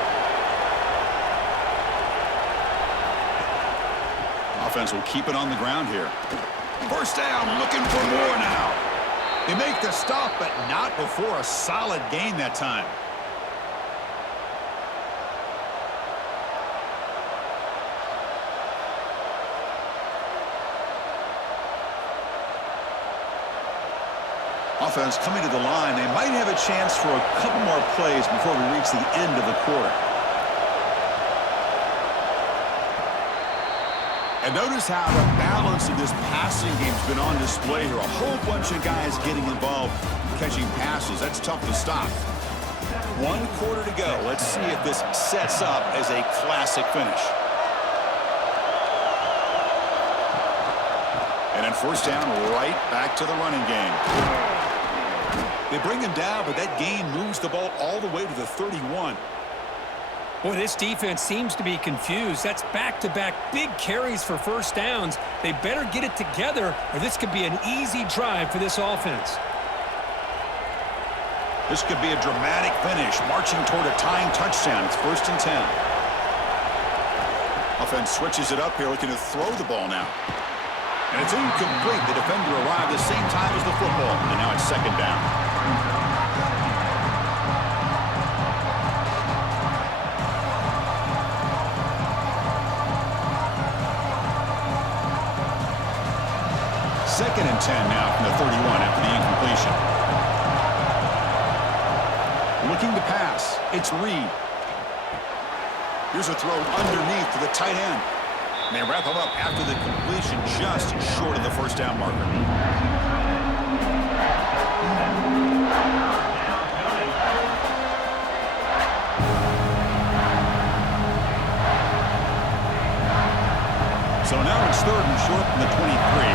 Offense will keep it on the ground here. First down, looking for more now. They make the stop, but not before a solid gain that time. Offense coming to the line. They might have a chance for a couple more plays before we reach the end of the quarter. And notice how the balance of this passing game has been on display here. A whole bunch of guys getting involved catching passes. That's tough to stop. 1 quarter to go. Let's see if this sets up as a classic finish. And then first down, right back to the running game. They bring him down, but that gain moves the ball all the way to the 31. Boy, this defense seems to be confused. That's back-to-back big carries for first downs. They better get it together, or this could be an easy drive for this offense. This could be a dramatic finish, marching toward a tying touchdown. It's 1st and 10. Offense switches it up here, looking to throw the ball now. And it's incomplete. The defender arrived the same time as the football, and now it's second down. Second and 10 now from the 31 after the incompletion. Looking to pass. It's Reed. Here's a throw underneath to the tight end. And they wrap him up after the completion, just short of the first down marker. So now it's 3rd and short from the 23.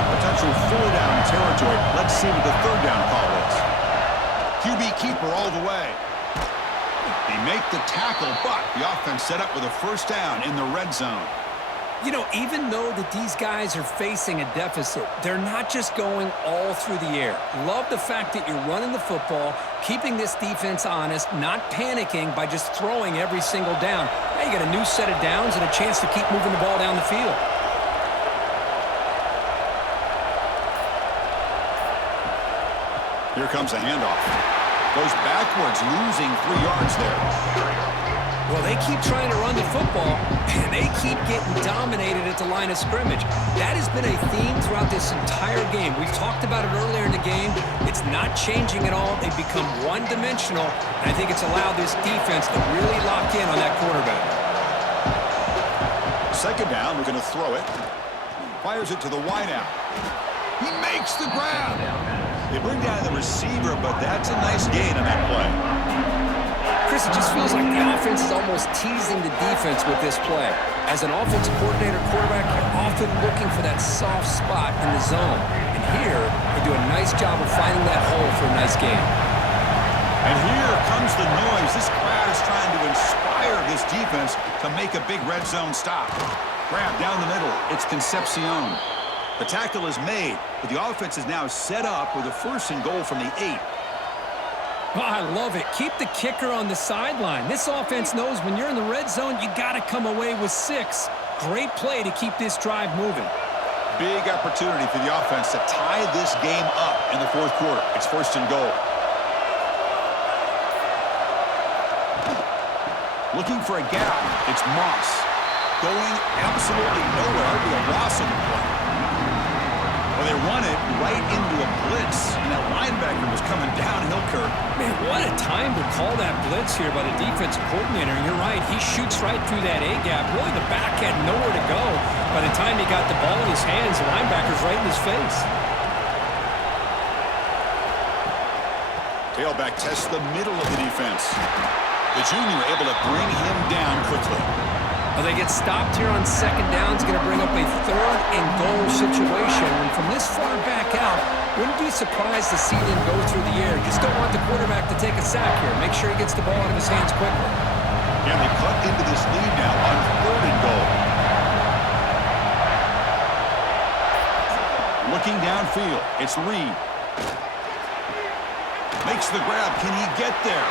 Potential 4-down territory. Let's see what the 3rd down call is. QB keeper all the way. They make the tackle, but the offense set up with a first down in the red zone. You know, even though that these guys are facing a deficit, they're not just going all through the air. Love the fact that you're running the football, keeping this defense honest, not panicking by just throwing every single down. Now you got a new set of downs and a chance to keep moving the ball down the field. Here comes a handoff. Goes backwards, losing 3 yards there. Well, they keep trying to run the football, and they keep getting dominated at the line of scrimmage. That has been a theme throughout this entire game. We've talked about it earlier in the game. It's not changing at all. They've become one-dimensional, and I think it's allowed this defense to really lock in on that quarterback. Second down, we're going to throw it. Fires it to the wideout. He makes the grab. They bring down the receiver, but that's a nice gain on that play. Chris, it just feels like the offense is almost teasing the defense with this play. As an offensive coordinator, quarterback, you're often looking for that soft spot in the zone. And here, they do a nice job of finding that hole for a nice gain. And here comes the noise. This crowd is trying to inspire this defense to make a big red zone stop. Grab down the middle. It's Concepcion. The tackle is made, but the offense is now set up with a 1st and goal from the 8. Oh, I love it. Keep the kicker on the sideline. This offense knows when you're in the red zone, you got to come away with 6. Great play to keep this drive moving. Big opportunity for the offense to tie this game up in the fourth quarter. It's first and goal. Looking for a gap. It's Moss. Going absolutely nowhere. It'll be a loss on the play. Well, they run it right into a blitz, and that linebacker was coming downhill, Kirk. Man, what a time to call that blitz here by the defensive coordinator. And you're right, he shoots right through that A-gap. Really, the back had nowhere to go. By the time he got the ball in his hands, the linebacker's right in his face. Tailback tests the middle of the defense. The junior able to bring him down quickly. Well, they get stopped here on second down. It's going to bring up a third and goal situation. And from this far back out, wouldn't be surprised to see them go through the air. Just don't want the quarterback to take a sack here. Make sure he gets the ball out of his hands quickly. And they cut into this lead now on third and goal. Looking downfield, it's Reed. Makes the grab. Can he get there?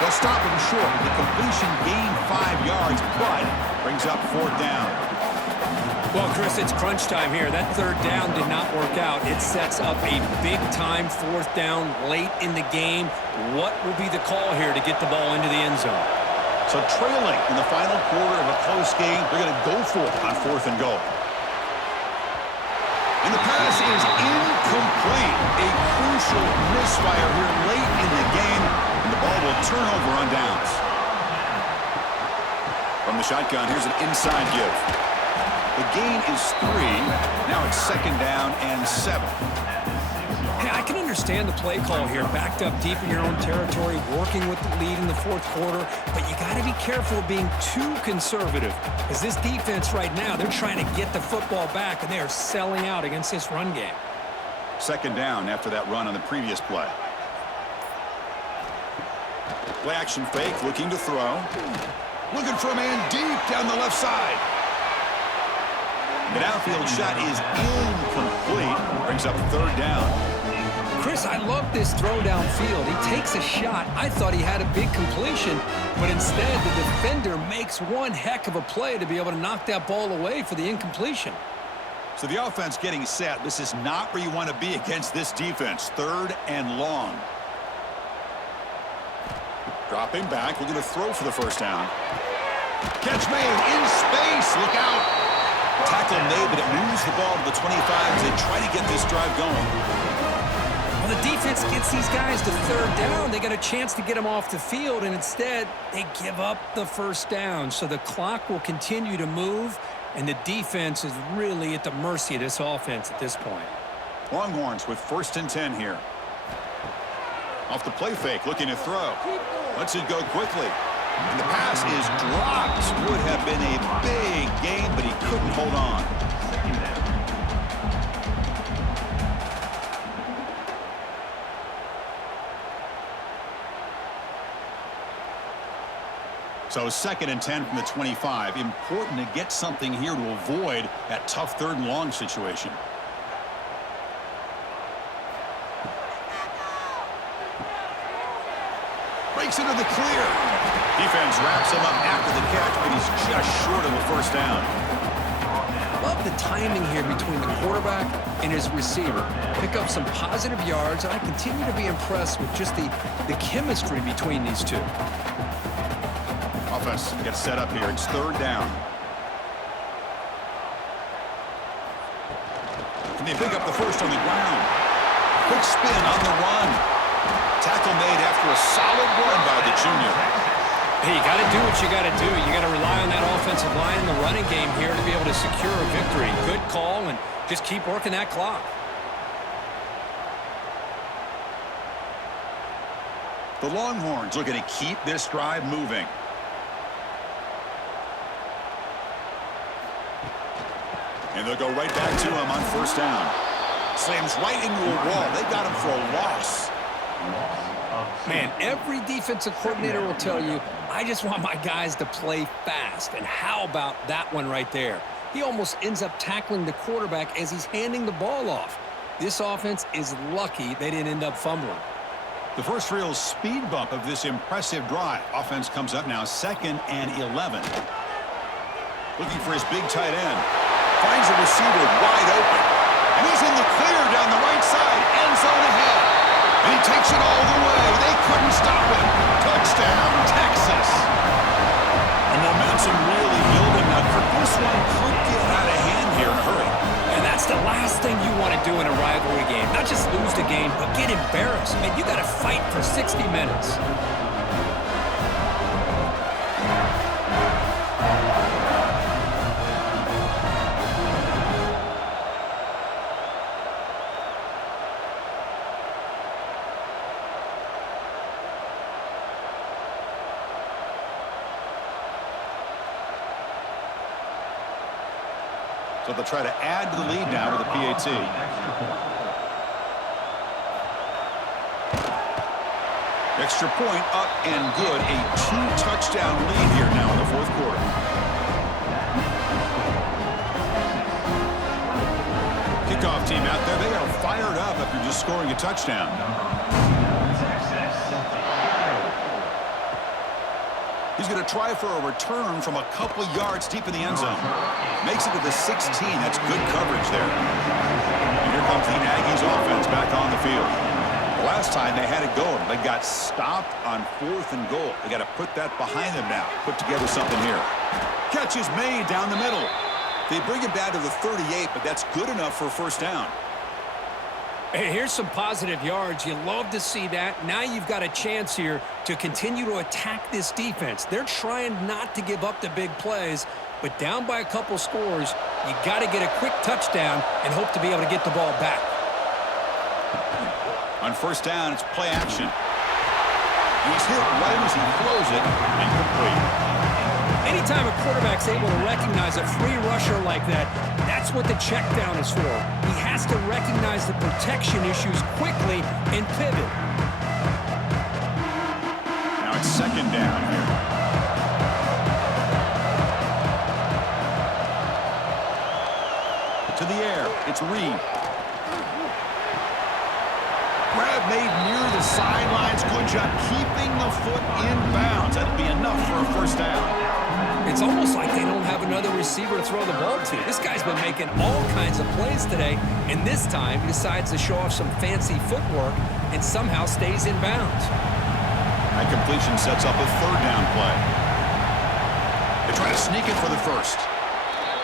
They'll stop him short. The completion gained 5 yards, but brings up fourth down. Well, Chris, it's crunch time here. That third down did not work out. It sets up a big-time fourth down late in the game. What will be the call here to get the ball into the end zone? So trailing in the final quarter of a close game, they're going to go for it on fourth and goal. And the pass is incomplete. A crucial misfire here late in the game. And the ball will turn over on downs. From the shotgun, here's an inside give. The gain is 3. Now it's second down and 7. Hey, I can understand the play call here. Backed up deep in your own territory, working with the lead in the fourth quarter. But you got to be careful of being too conservative. As this defense right now, they're trying to get the football back, and they are selling out against this run game. Second down after that run on the previous play. Play action fake, looking to throw. Looking for a man deep down the left side. The downfield shot is incomplete. Brings up third down. Chris, I love this throw downfield. He takes a shot. I thought he had a big completion, but instead the defender makes one heck of a play to be able to knock that ball away for the incompletion. So the offense getting set. This is not where you want to be against this defense. Third and long. Dropping back, looking to throw for the first down. Catch made in space. Look out. Tackle made, but it moves the ball to the 25 as they try to get this drive going. Well, the defense gets these guys to third down. They got a chance to get them off the field, and instead they give up the first down. So the clock will continue to move, and the defense is really at the mercy of this offense at this point. Longhorns with first and 10 here. Off the play fake, looking to throw. Lets it go quickly. And the pass is dropped. Would have been a big gain, but he couldn't hold on. So second and 10 from the 25. Important to get something here to avoid that tough third and long situation. Breaks into the clear. Defense wraps him up after the catch, but he's just short of a first down. Love the timing here between the quarterback and his receiver. Pick up some positive yards, and I continue to be impressed with just the chemistry between these two. Offense gets set up here. It's third down. And they pick up the first on the ground. Quick spin on the run. Tackle made after a solid run by the junior. Hey, you got to do what you got to do. You got to rely on that offensive line in the running game here to be able to secure a victory. Good call, and just keep working that clock. The Longhorns looking to keep this drive moving. And they'll go right back to him on first down. Slams right into a wall. They got him for a loss. Man, every defensive coordinator will tell you, I just want my guys to play fast. And how about that one right there? He almost ends up tackling the quarterback as he's handing the ball off. This offense is lucky they didn't end up fumbling. The first real speed bump of this impressive drive. Offense comes up now, 2nd and 11. Looking for his big tight end. Finds a receiver wide open. And he's in the clear down the right side. End zone ahead. And he takes it all the way. They couldn't stop him. Touchdown, Texas. And momentum really building up. For this one could get out of hand here. Hurry. And that's the last thing you want to do in a rivalry game. Not just lose the game, but get embarrassed. Man, you got to fight for 60 minutes. So they'll try to add to the lead now with a PAT. Extra point up and good. A 2-touchdown lead here now in the fourth quarter. Kickoff team out there. They are fired up after just scoring a touchdown. He's going to try for a return from a couple yards deep in the end zone. Makes it to the 16. That's good coverage there. And here comes the Aggies offense back on the field. The last time they had it going, they got stopped on 4th and goal. They got to put that behind them now. Put together something here. Catch is made down the middle. They bring him down to the 38, but that's good enough for a first down. Hey, here's some positive yards. You love to see that. Now you've got a chance here to continue to attack this defense. They're trying not to give up the big plays, but down by a couple scores, you got to get a quick touchdown and hope to be able to get the ball back. On first down, it's play action. He's hit right as he throws it, incomplete. Anytime a quarterback's able to recognize a free rusher like that, that's what the check down is for. He has to recognize the protection issues quickly and pivot. Now it's second down here. To the air, it's Reed. Grab made near the sidelines. Good job keeping the foot in bounds. That'll be enough for a first down. It's almost like they don't have another receiver to throw the ball to. This guy's been making all kinds of plays today, and this time he decides to show off some fancy footwork and somehow stays in bounds. That completion sets up a third down play. They try to sneak it for the first.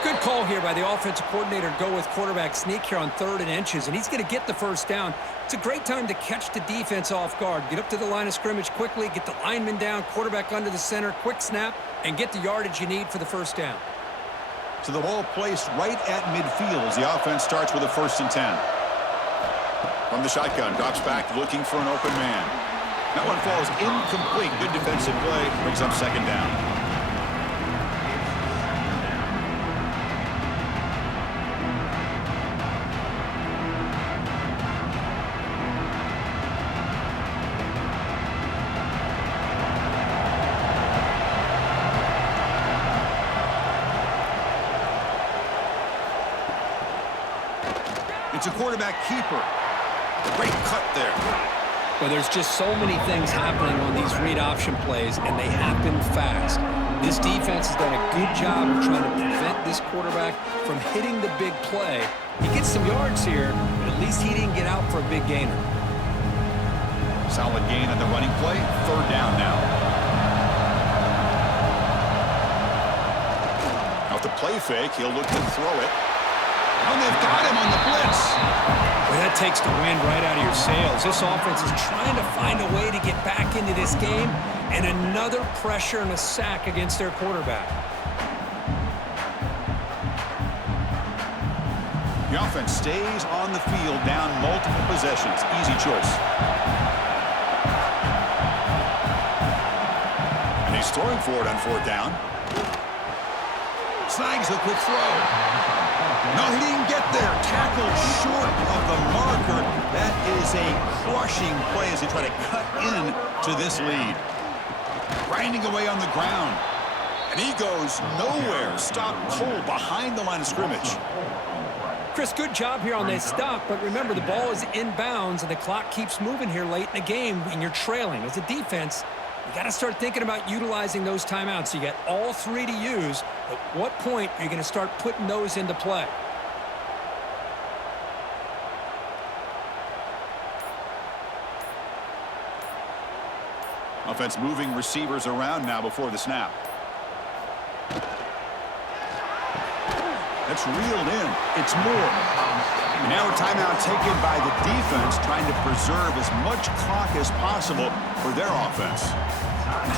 Good call here by the offensive coordinator. Go with quarterback sneak here on 3rd and inches, and he's going to get the first down. It's a great time to catch the defense off guard. Get up to the line of scrimmage quickly, get the lineman down, quarterback under the center, quick snap, and get the yardage you need for the first down. So the ball placed right at midfield as the offense starts with a 1st and 10. From the shotgun, drops back looking for an open man. That one falls incomplete. Good defensive play, brings up second down. It's a quarterback keeper. Great cut there. Well, there's just so many things happening on these read option plays, and they happen fast. This defense has done a good job of trying to prevent this quarterback from hitting the big play. He gets some yards here, but at least he didn't get out for a big gainer. Solid gain on the running play. Third down now. Off the play fake, he'll look to throw it. And they've got him on the blitz. Well, that takes the wind right out of your sails. This offense is trying to find a way to get back into this game, and another pressure and a sack against their quarterback. The offense stays on the field, down multiple possessions. Easy choice. And he's throwing for it on 4th down. Snags a quick throw. No, he didn't get there. Tackled short of the marker. That is a crushing play as they try to cut in to this lead. Grinding away on the ground. And he goes nowhere. Stopped cold behind the line of scrimmage. Chris, good job here on this stop, but remember, the ball is inbounds, and the clock keeps moving here late in the game, and you're trailing. As a defense, You got to start thinking about utilizing those timeouts. You got all three to use. At what point are you going to start putting those into play? Offense moving receivers around now before the snap. That's reeled in. It's more. And now a timeout taken by the defense, trying to preserve as much clock as possible for their offense.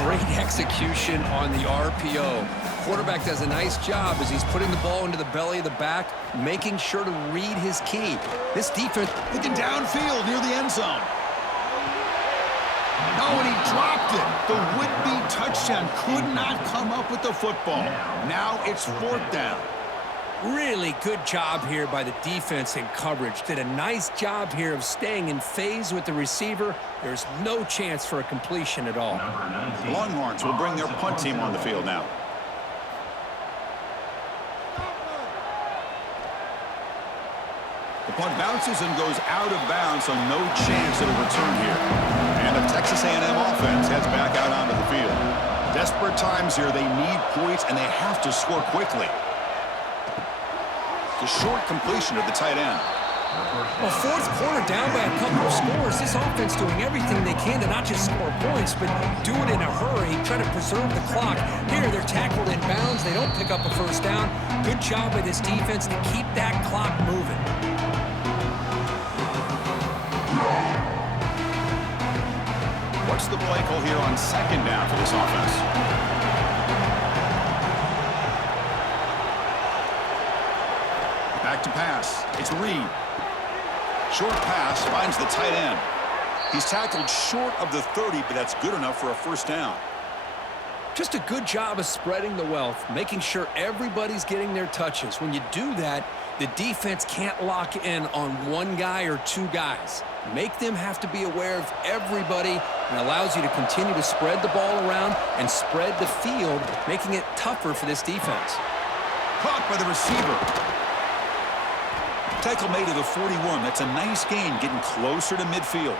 Great execution on the RPO. Quarterback does a nice job as he's putting the ball into the belly of the back, making sure to read his key. This defense looking downfield near the end zone. No, and he dropped it. The would-be touchdown could not come up with the football. Now it's 4th down. Really good job here by the defense in coverage. Did a nice job here of staying in phase with the receiver. There's no chance for a completion at all. The Longhorns will bring their punt team on the field now. The punt bounces and goes out of bounds, so no chance at a return here. And the Texas A&M offense heads back out onto the field. Desperate times here. They need points, and they have to score quickly. The short completion of the tight end. Well, 4th quarter down by a couple of scores. This offense doing everything they can to not just score points, but do it in a hurry, try to preserve the clock. Here, they're tackled in bounds. They don't pick up a 1st down. Good job by this defense to keep that clock moving. What's the play call here on 2nd down for this offense? Back to pass. It's Reed. Short pass finds the tight end. He's tackled short of the 30, but that's good enough for a 1st down. Just a good job of spreading the wealth, making sure everybody's getting their touches. When you do that, the defense can't lock in on one guy or two guys. Make them have to be aware of everybody, and allows you to continue to spread the ball around and spread the field, making it tougher for this defense. Caught by the receiver. Tackle made to the 41. That's a nice gain, getting closer to midfield.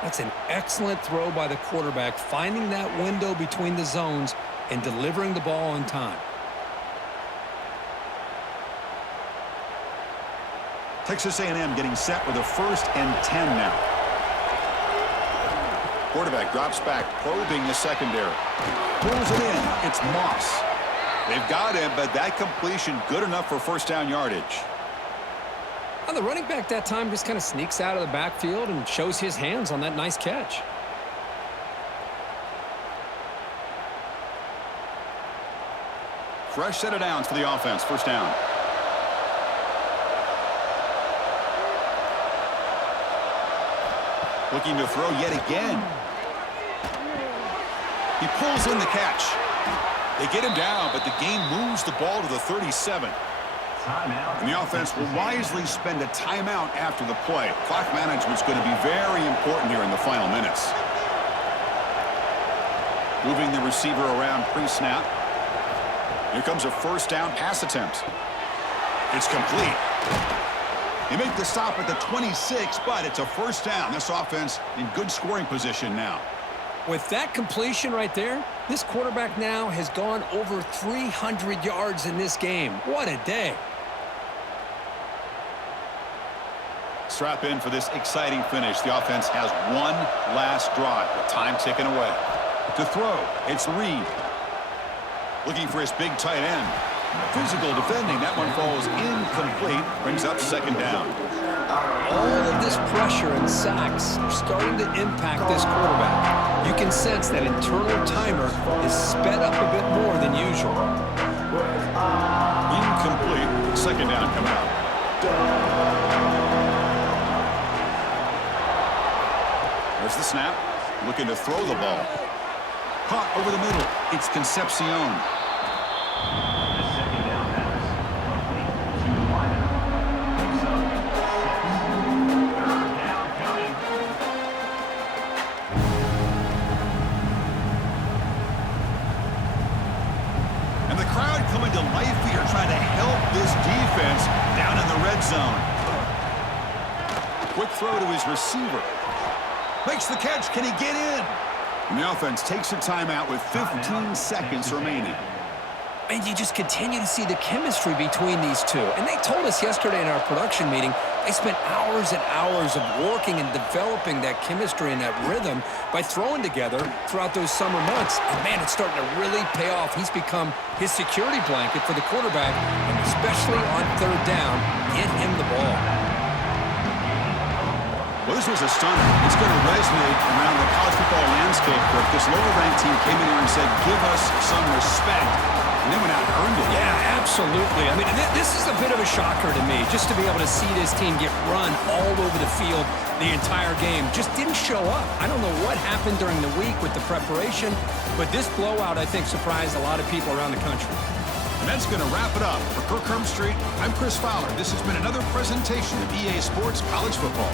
That's an excellent throw by the quarterback, finding that window between the zones and delivering the ball on time. Texas A&M getting set with a 1st and 10 now. Quarterback drops back, probing the secondary. Pulls it in. It's Moss. They've got him, but that completion good enough for 1st down yardage. And the running back that time just kind of sneaks out of the backfield and shows his hands on that nice catch. Fresh set of downs for the offense. 1st down. Looking to throw yet again. He pulls in the catch. They get him down, but the game moves the ball to the 37. And the offense will wisely spend a timeout after the play. Clock management's going to be very important here in the final minutes. Moving the receiver around pre-snap. Here comes a 1st down pass attempt. It's complete. They make the stop at the 26, but it's a 1st down. This offense in good scoring position now. With that completion right there, this quarterback now has gone over 300 yards in this game. What a day. Strap in for this exciting finish. The offense has one last drive with time ticking away. To throw, it's Reed. Looking for his big tight end. Physical defending. That one falls incomplete. Brings up 2nd down. All of this pressure and sacks are starting to impact this quarterback. You can sense that internal timer is sped up a bit more than usual. Incomplete. 2nd down coming out. There's the snap. Looking to throw the ball. Caught over the middle. It's Concepcion. And the crowd coming to life here, trying to help this defense down in the red zone. Quick throw to his receiver. Makes the catch. Can he get in? And the offense takes a timeout with 15 seconds remaining. And you just continue to see the chemistry between these two. And they told us yesterday in our production meeting, they spent hours and hours of working and developing that chemistry and that rhythm by throwing together throughout those summer months. And, man, it's starting to really pay off. He's become his security blanket for the quarterback, and especially on third down, get him the ball. Well, this was a stunner. It's going to resonate around the college football landscape where if this lower-ranked team came in here and said, give us some respect, and they went out and earned it. Yeah, absolutely. I mean, this is a bit of a shocker to me, just to be able to see this team get run all over the field the entire game. Just didn't show up. I don't know what happened during the week with the preparation, but this blowout, I think, surprised a lot of people around the country. And that's going to wrap it up. For Kirk Street, I'm Chris Fowler. This has been another presentation of EA Sports College Football.